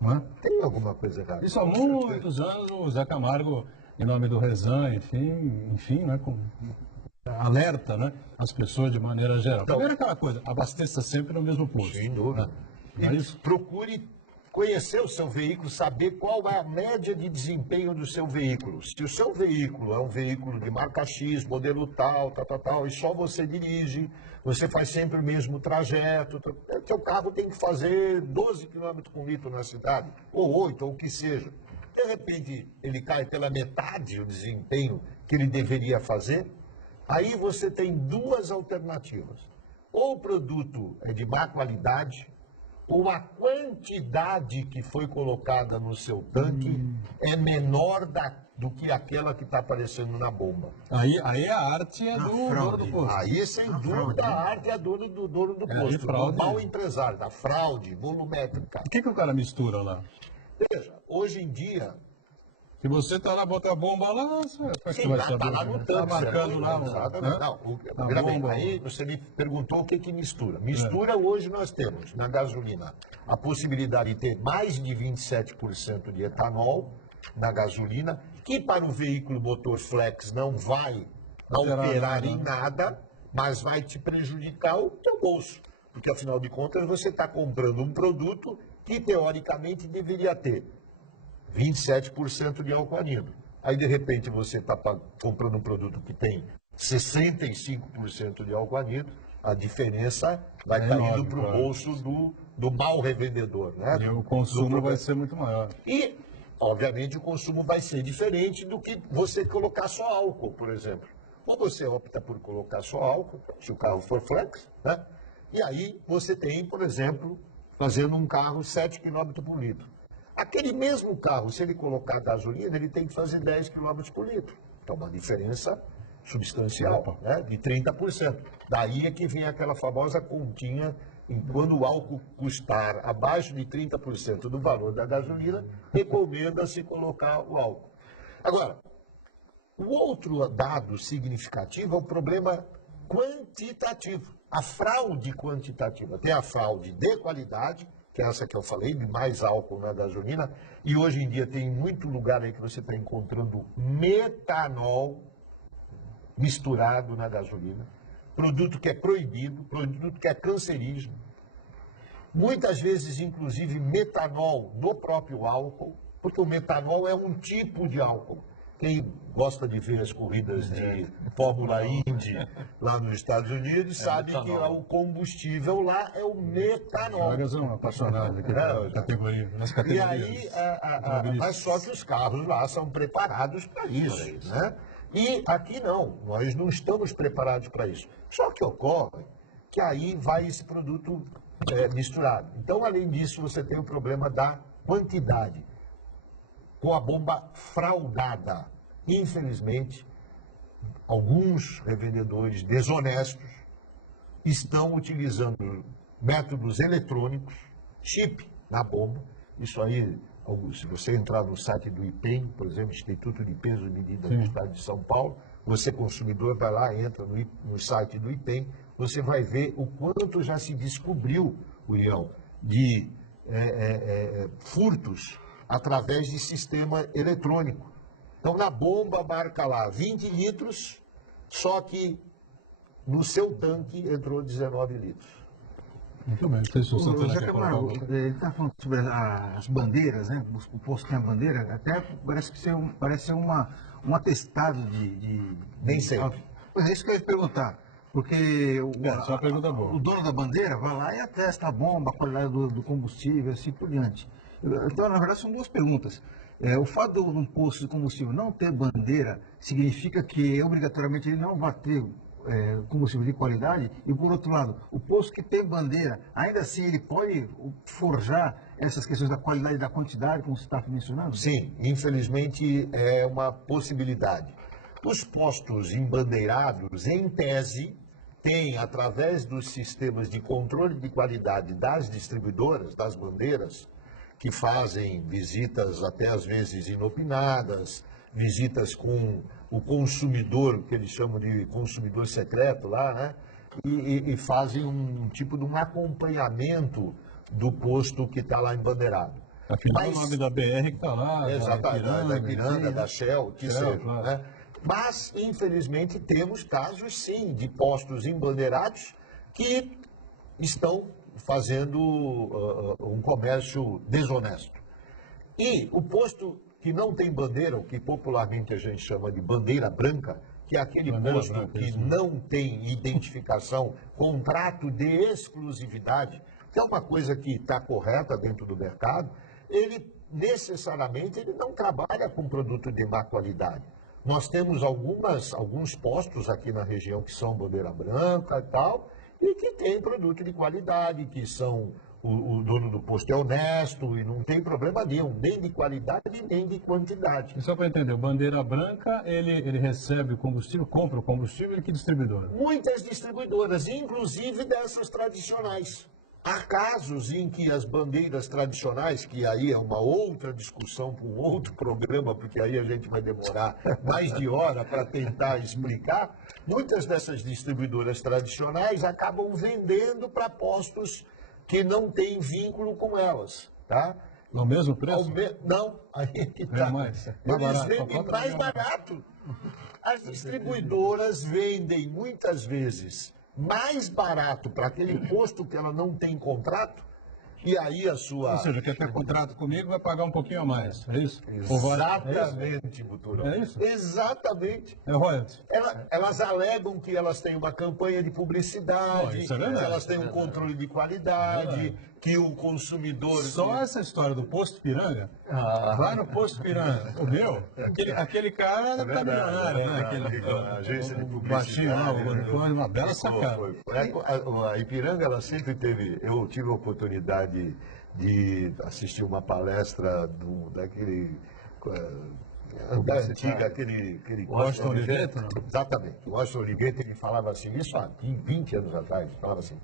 Não é? Tem alguma coisa errada. Isso há muitos anos o Zé Camargo, em nome do Rezan, enfim, né, alerta, né, as pessoas de maneira geral. Então, primeiro aquela coisa, abasteça sempre no mesmo posto. Sem dúvida. Né? Isso? Procure conhecer o seu veículo, saber qual é a média de desempenho do seu veículo. Se o seu veículo é um veículo de marca X, modelo tal, e só você dirige, você faz sempre o mesmo trajeto, seu carro tem que fazer 12 km por litro na cidade, ou 8, ou o que seja. De repente, ele cai pela metade o desempenho que ele deveria fazer. Aí você tem duas alternativas. Ou o produto é de má qualidade, ou a quantidade que foi colocada no seu tanque é menor do que aquela que está aparecendo na bomba. Aí a arte é do dono do posto. Aí, sem dúvida, a arte é do dono do posto. Do mau empresário, da fraude volumétrica. O que o cara mistura lá? Veja, hoje em dia... Se você está lá, bota a bomba lá, você vai saber. Está lá no tanque. Está marcando lá. Não, aí você me perguntou o que mistura. Mistura, hoje nós temos na gasolina a possibilidade de ter mais de 27% de etanol na gasolina, que para o veículo motor flex não vai alterar em nada, mas vai te prejudicar o teu bolso. Porque, afinal de contas, você está comprando um produto que, teoricamente, deveria ter 27% de álcool anidro. Aí, de repente, você está comprando um produto que tem 65% de álcool anidro, a diferença vai estar indo para o bolso do mau revendedor. Né? E o consumo vai ser muito maior. E, obviamente, o consumo vai ser diferente do que você colocar só álcool, por exemplo. Ou você opta por colocar só álcool, se o carro for flex, né? E aí você tem, por exemplo, fazendo um carro 7 km por litro. Aquele mesmo carro, se ele colocar gasolina, ele tem que fazer 10 km por litro. Então, uma diferença substancial, né, de 30%. Daí é que vem aquela famosa continha, quando o álcool custar abaixo de 30% do valor da gasolina, recomenda-se colocar o álcool. Agora, o outro dado significativo é o problema quantitativo, a fraude quantitativa. Tem a fraude de qualidade, que é essa que eu falei, de mais álcool na gasolina, e hoje em dia tem muito lugar aí que você está encontrando metanol misturado na gasolina, produto que é proibido, produto que é cancerígeno. Muitas vezes, inclusive, metanol no próprio álcool, porque o metanol é um tipo de álcool. Quem gosta de ver as corridas de Fórmula Indy lá nos Estados Unidos sabe que o combustível lá é o metanol. Eles são apaixonados aqui nas categorias. E aí, mas só que os carros lá são preparados para isso, né? E aqui não, nós não estamos preparados para isso. Só que ocorre que aí vai esse produto misturado. Então, além disso, você tem o problema da quantidade, com a bomba fraudada. Infelizmente, alguns revendedores desonestos estão utilizando métodos eletrônicos, chip na bomba. Isso aí, se você entrar no site do IPEM, por exemplo, Instituto de Peso e Medida do Estado de São Paulo, você, consumidor, vai lá, entra no site do IPEM, você vai ver o quanto já se descobriu, William, de furtos através de sistema eletrônico. Então, na bomba marca lá 20 litros, só que no seu tanque entrou 19 litros. Muito bem. José Camargo, ele está falando sobre as bandeiras, né? O posto tem a bandeira, até parece ser um atestado de... Nem sempre. Pois é isso que eu ia perguntar. Porque o dono da bandeira vai lá e atesta a bomba, a qualidade do combustível, assim por diante. Então, na verdade, são duas perguntas. O fato de um posto de combustível não ter bandeira significa que, obrigatoriamente, ele não vai ter combustível de qualidade? E, por outro lado, o posto que tem bandeira, ainda assim, ele pode forjar essas questões da qualidade e da quantidade, como você está mencionando? Sim, infelizmente, é uma possibilidade. Os postos embandeirados, em tese, têm, através dos sistemas de controle de qualidade das distribuidoras, das bandeiras, que fazem visitas até às vezes inopinadas, visitas com o consumidor, que eles chamam de consumidor secreto lá, né? E fazem um tipo de um acompanhamento do posto que está lá embandeirado. Afinal, o nome da BR que está lá. Exatamente, da Ipiranga, da Shell, que seja. Claro. Né? Mas, infelizmente, temos casos, sim, de postos embandeirados que estão fazendo um comércio desonesto. E o posto que não tem bandeira, o que popularmente a gente chama de bandeira branca, que é aquele posto que não tem identificação, contrato de exclusividade, que é uma coisa que está correta dentro do mercado, ele necessariamente não trabalha com produto de má qualidade. Nós temos alguns postos aqui na região que são bandeira branca e tal, e que tem produto de qualidade, que são o dono do posto é honesto e não tem problema nenhum, nem de qualidade, nem de quantidade. E só para entender, o bandeira branca, ele recebe o combustível, compra o combustível e que distribuidora? Muitas distribuidoras, inclusive dessas tradicionais. Há casos em que as bandeiras tradicionais, que aí é uma outra discussão para um outro programa, porque aí a gente vai demorar mais de hora para tentar explicar, muitas dessas distribuidoras tradicionais acabam vendendo para postos que não têm vínculo com elas, tá? No mesmo preço? Não, aí é que tá. Eles vendem mais barato. As distribuidoras vendem muitas vezes mais barato para aquele posto que ela não tem contrato, e aí a sua... Ou seja, quer ter contrato comigo vai pagar um pouquinho a mais, é isso? Exatamente, Buturão. É isso? Exatamente. É royalties. Elas alegam que elas têm uma campanha de publicidade, isso é verdade. que elas têm um controle de qualidade, que o consumidor... Só essa história do Posto Ipiranga, lá no Posto Ipiranga, o meu, aquele cara tá milionário, né? Aquele agência de publicidade. Baixinho lá, foi uma bela sacada. A Ipiranga, ela sempre teve... Eu tive a oportunidade de assistir uma palestra daquele... da antiga, aquele Washington Oliveto, não? Exatamente. O Washington Oliveto, ele falava assim, isso há 20 anos atrás, ele falava assim,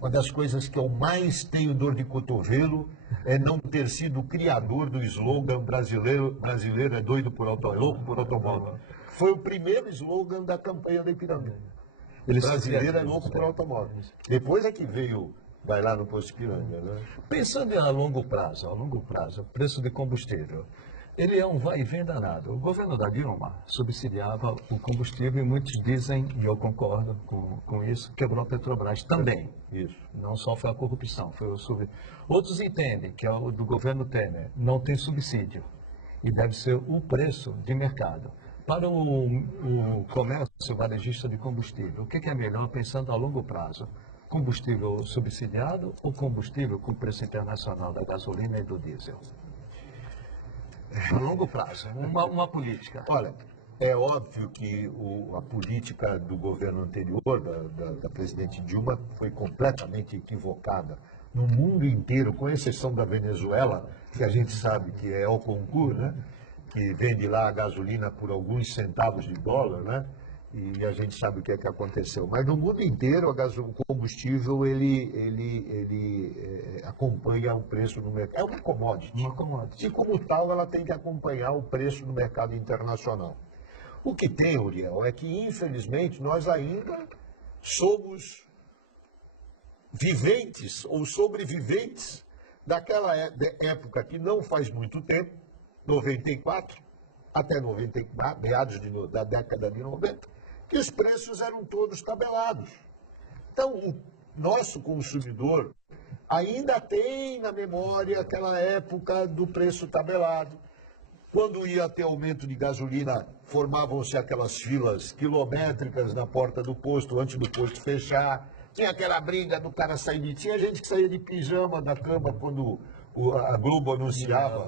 uma das coisas que eu mais tenho dor de cotovelo é não ter sido o criador do slogan brasileiro é doido por automóvel, louco por automóvel. Foi o primeiro slogan da campanha da Ipiranga. Brasileiro é louco por automóvel. Depois é que veio... Vai lá no Posto Ipiranga, né? Pensando a longo prazo, o preço de combustível, ele é um vai e vem danado. O governo da Dilma subsidiava o combustível e muitos dizem, e eu concordo com isso, quebrou a Petrobras também. Isso. Não só foi a corrupção, foi o Outros entendem que é o do governo Temer, não tem subsídio e deve ser o preço de mercado. Para o comércio varejista de combustível, o que é melhor pensando a longo prazo? Combustível subsidiado ou combustível com preço internacional da gasolina e do diesel? A longo prazo, uma política. Olha, é óbvio que a política do governo anterior, da presidente Dilma, foi completamente equivocada. No mundo inteiro, com exceção da Venezuela, que a gente sabe que é ao concurso, né? Que vende lá a gasolina por alguns centavos de dólar, né? E a gente sabe o que é que aconteceu. Mas no mundo inteiro, o combustível, ele acompanha o preço no mercado. É uma commodity. E como tal, ela tem que acompanhar o preço no mercado internacional. O que tem, Uriel, é que, infelizmente, nós ainda somos viventes ou sobreviventes daquela época que não faz muito tempo, 94, até 94, meados da década de 90, que os preços eram todos tabelados. Então, o nosso consumidor ainda tem na memória aquela época do preço tabelado. Quando ia ter aumento de gasolina, formavam-se aquelas filas quilométricas na porta do posto, antes do posto fechar. Tinha aquela briga do cara sair de... Tinha gente que saía de pijama da cama quando a Globo anunciava.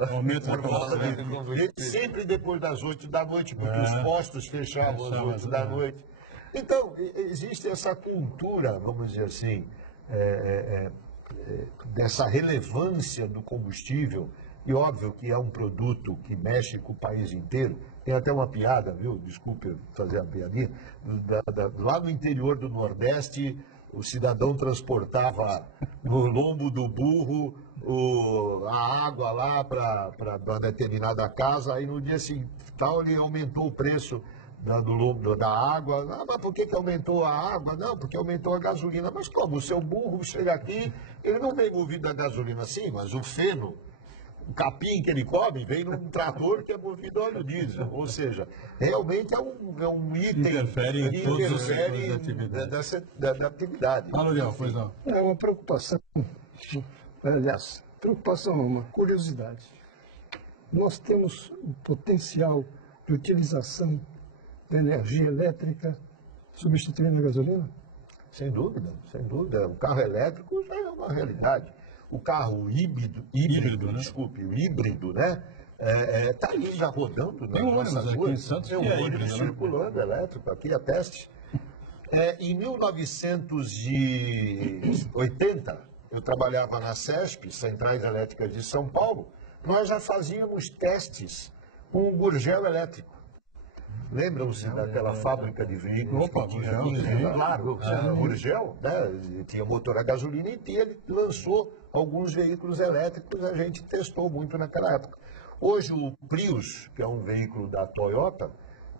Sempre depois das 8 da noite, porque os postos fechavam às 8 da noite. Então, existe essa cultura, vamos dizer assim, dessa relevância do combustível. E óbvio que é um produto que mexe com o país inteiro. Tem até uma piada, viu? Desculpe fazer a piadinha. Lá no interior do Nordeste, o cidadão transportava no lombo do burro a água lá para determinada casa. Aí no dia seguinte, ele aumentou o preço do lombo da água. Ah, mas por que aumentou a água? Não, porque aumentou a gasolina. Mas como? O seu burro chega aqui, ele não vem movido a gasolina assim, mas o feno, o capim que ele come, vem num trator que é movido a óleo diesel. Ou seja, realmente é um item que interfere em todos os setores da atividade. Fala, Uriel, pois não. É uma preocupação, aliás, preocupação não, uma curiosidade. Nós temos o potencial de utilização da energia elétrica substituindo a gasolina? Sem dúvida, sem dúvida. O carro elétrico já é uma realidade. O carro híbrido, né? Está ali já rodando. Tem um ônibus aqui em Santos que é híbrido, circulando, elétrico, aqui a teste. Em 1980, eu trabalhava na CESP, Centrais Elétricas de São Paulo, nós já fazíamos testes com o Gurgel elétrico. Lembram-se daquela fábrica de veículos que tinha 15 anos? Claro, Gurgel, né? Tinha motor a gasolina e ele lançou alguns veículos elétricos, a gente testou muito naquela época. Hoje o Prius, que é um veículo da Toyota,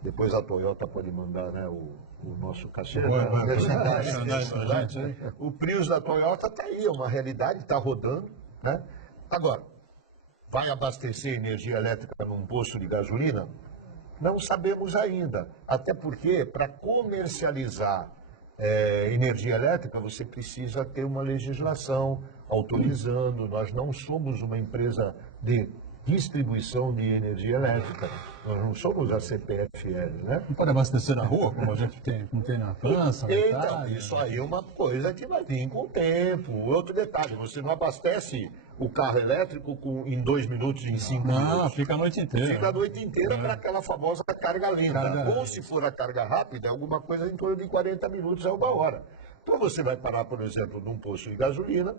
depois a Toyota pode mandar, né, o nosso cachê. O Prius da Toyota está aí, é uma realidade, está rodando, né? Agora, vai abastecer energia elétrica num posto de gasolina? Não sabemos ainda, até porque para comercializar energia elétrica você precisa ter uma legislação autorizando. Nós não somos uma empresa de distribuição de energia elétrica, nós não somos a CPFL, né? Não pode abastecer na rua, como a gente tem na França, na Então, Itália. isso aí é uma coisa que vai vir com o tempo. Outro detalhe, você não abastece o carro elétrico em 2 minutos, em 5 minutos. Não, fica a noite inteira. Fica a noite inteira para aquela famosa carga lenta. Ou se for a carga rápida, alguma coisa em torno de 40 minutos a 1 hora. Então você vai parar, por exemplo, num posto de gasolina,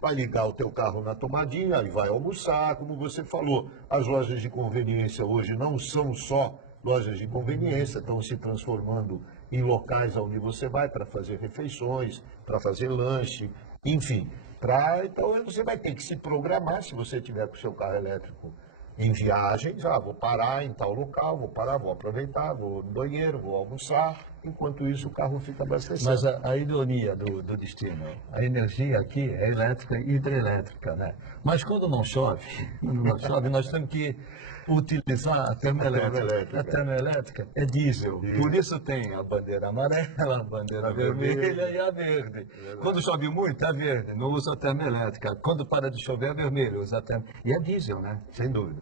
vai ligar o teu carro na tomadinha e vai almoçar, como você falou. As lojas de conveniência hoje não são só lojas de conveniência, estão se transformando em locais onde você vai para fazer refeições, para fazer lanche, enfim. Então você vai ter que se programar, se você tiver com o seu carro elétrico em viagens, vou parar em tal local, vou aproveitar, vou no banheiro, vou almoçar, enquanto isso o carro fica abastecido. Mas a ironia do destino, a energia aqui é elétrica e hidrelétrica, né? Mas quando não chove, nós temos que utilizar a termoelétrica. A termoelétrica é diesel, por isso tem a bandeira amarela, a bandeira vermelha e a verde. Quando chove muito, é verde, não usa a termoelétrica. Quando para de chover, é vermelho, usa a termoelétrica. E é diesel, né? Sem dúvida.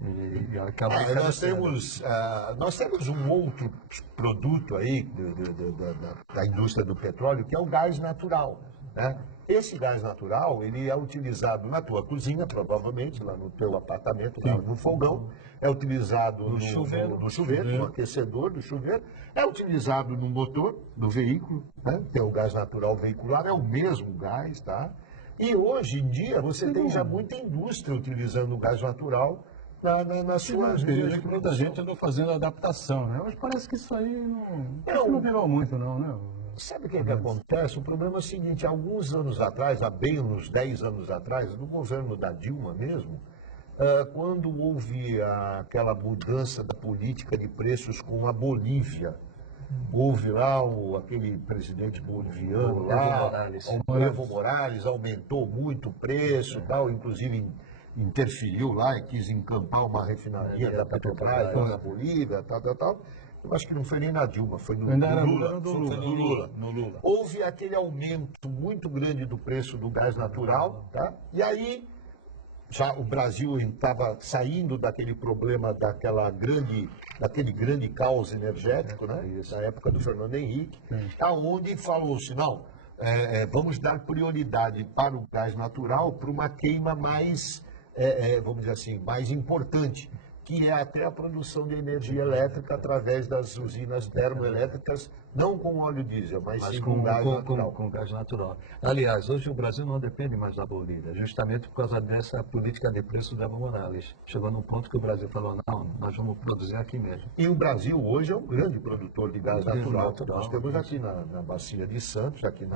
Nós temos um outro produto aí da indústria do petróleo, que é o gás natural, né? Esse gás natural, ele é utilizado na tua cozinha, provavelmente, lá no teu apartamento, lá no fogão, é utilizado no chuveiro, no aquecedor do chuveiro, é utilizado no motor do veículo, né? Que é o gás natural veicular, é o mesmo gás, tá? E hoje em dia você tem já muita indústria utilizando o gás natural nas suas linhas de muita gente andou fazendo adaptação, né? Mas parece que isso aí não virou muito, não, né? Sabe o que acontece? O problema é o seguinte, alguns anos atrás, há bem uns 10 anos atrás, no governo da Dilma mesmo, quando houve aquela mudança da política de preços com a Bolívia, houve lá aquele presidente boliviano lá, o Evo Morales, aumentou muito o preço, tal, inclusive interferiu lá e quis encampar uma refinaria da Petrobras na Bolívia, tal. Eu acho que não foi nem na Dilma, foi no Lula. Houve aquele aumento muito grande do preço do gás natural, tá? E aí já o Brasil estava saindo daquele problema daquele grande caos energético, né? Na época do Fernando Henrique, aonde falou-se, não, vamos dar prioridade para o gás natural, para uma queima mais, vamos dizer assim, mais importante, que é até a produção de energia elétrica através das usinas termoelétricas, não com óleo diesel, mas sim com gás natural. Com gás natural. Aliás, hoje o Brasil não depende mais da Bolívia, justamente por causa dessa política de preço da Evo Morales. Chegou num ponto que o Brasil falou, não, nós vamos produzir aqui mesmo. E o Brasil hoje é um grande produtor de gás natural. Nós temos aqui na Bacia de Santos, aqui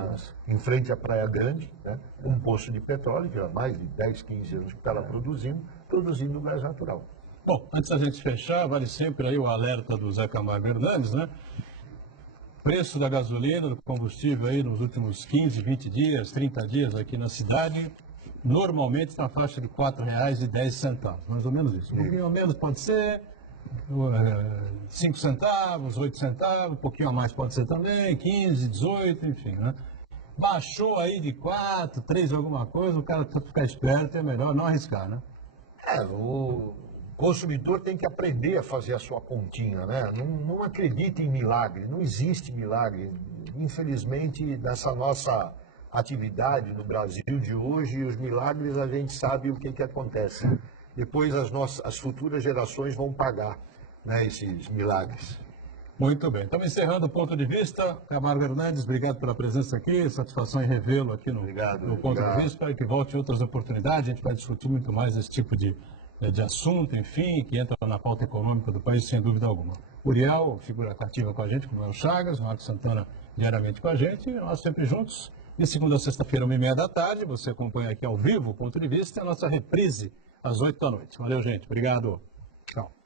em frente à Praia Grande, né, um poço de petróleo, que há mais de 10, 15 anos que está lá produzindo gás natural. Bom, antes da gente fechar, vale sempre aí o alerta do Zé Camargo Hernandes, né? Preço da gasolina, do combustível aí nos últimos 15, 20 dias, 30 dias aqui na cidade, normalmente na faixa de R$ 4,10, mais ou menos isso. Um pouquinho a menos pode ser, 5 centavos, 8 centavos, um pouquinho a mais pode ser também, 15, 18, enfim, né? Baixou aí de 4, 3 alguma coisa, o cara ficar esperto, é melhor não arriscar, né? O consumidor tem que aprender a fazer a sua continha, né? Não acredite em milagre, não existe milagre. Infelizmente, nessa nossa atividade no Brasil de hoje, os milagres a gente sabe o que acontece. Depois as futuras gerações vão pagar, né, esses milagres. Muito bem. Estamos encerrando o ponto de vista. Camargo Hernandes, obrigado pela presença aqui. Satisfação em revê-lo aqui no ponto de vista. Espero que volte em outras oportunidades. A gente vai discutir muito mais esse tipo de assunto, enfim, que entra na pauta econômica do país, sem dúvida alguma. Uriel, figura ativa com a gente, como é o Chagas, o Marcos Santana diariamente com a gente, e nós sempre juntos. De segunda a sexta-feira, 1h30 da tarde, você acompanha aqui ao vivo o Ponto de Vista, a nossa reprise às 8 da noite. Valeu, gente. Obrigado. Tchau.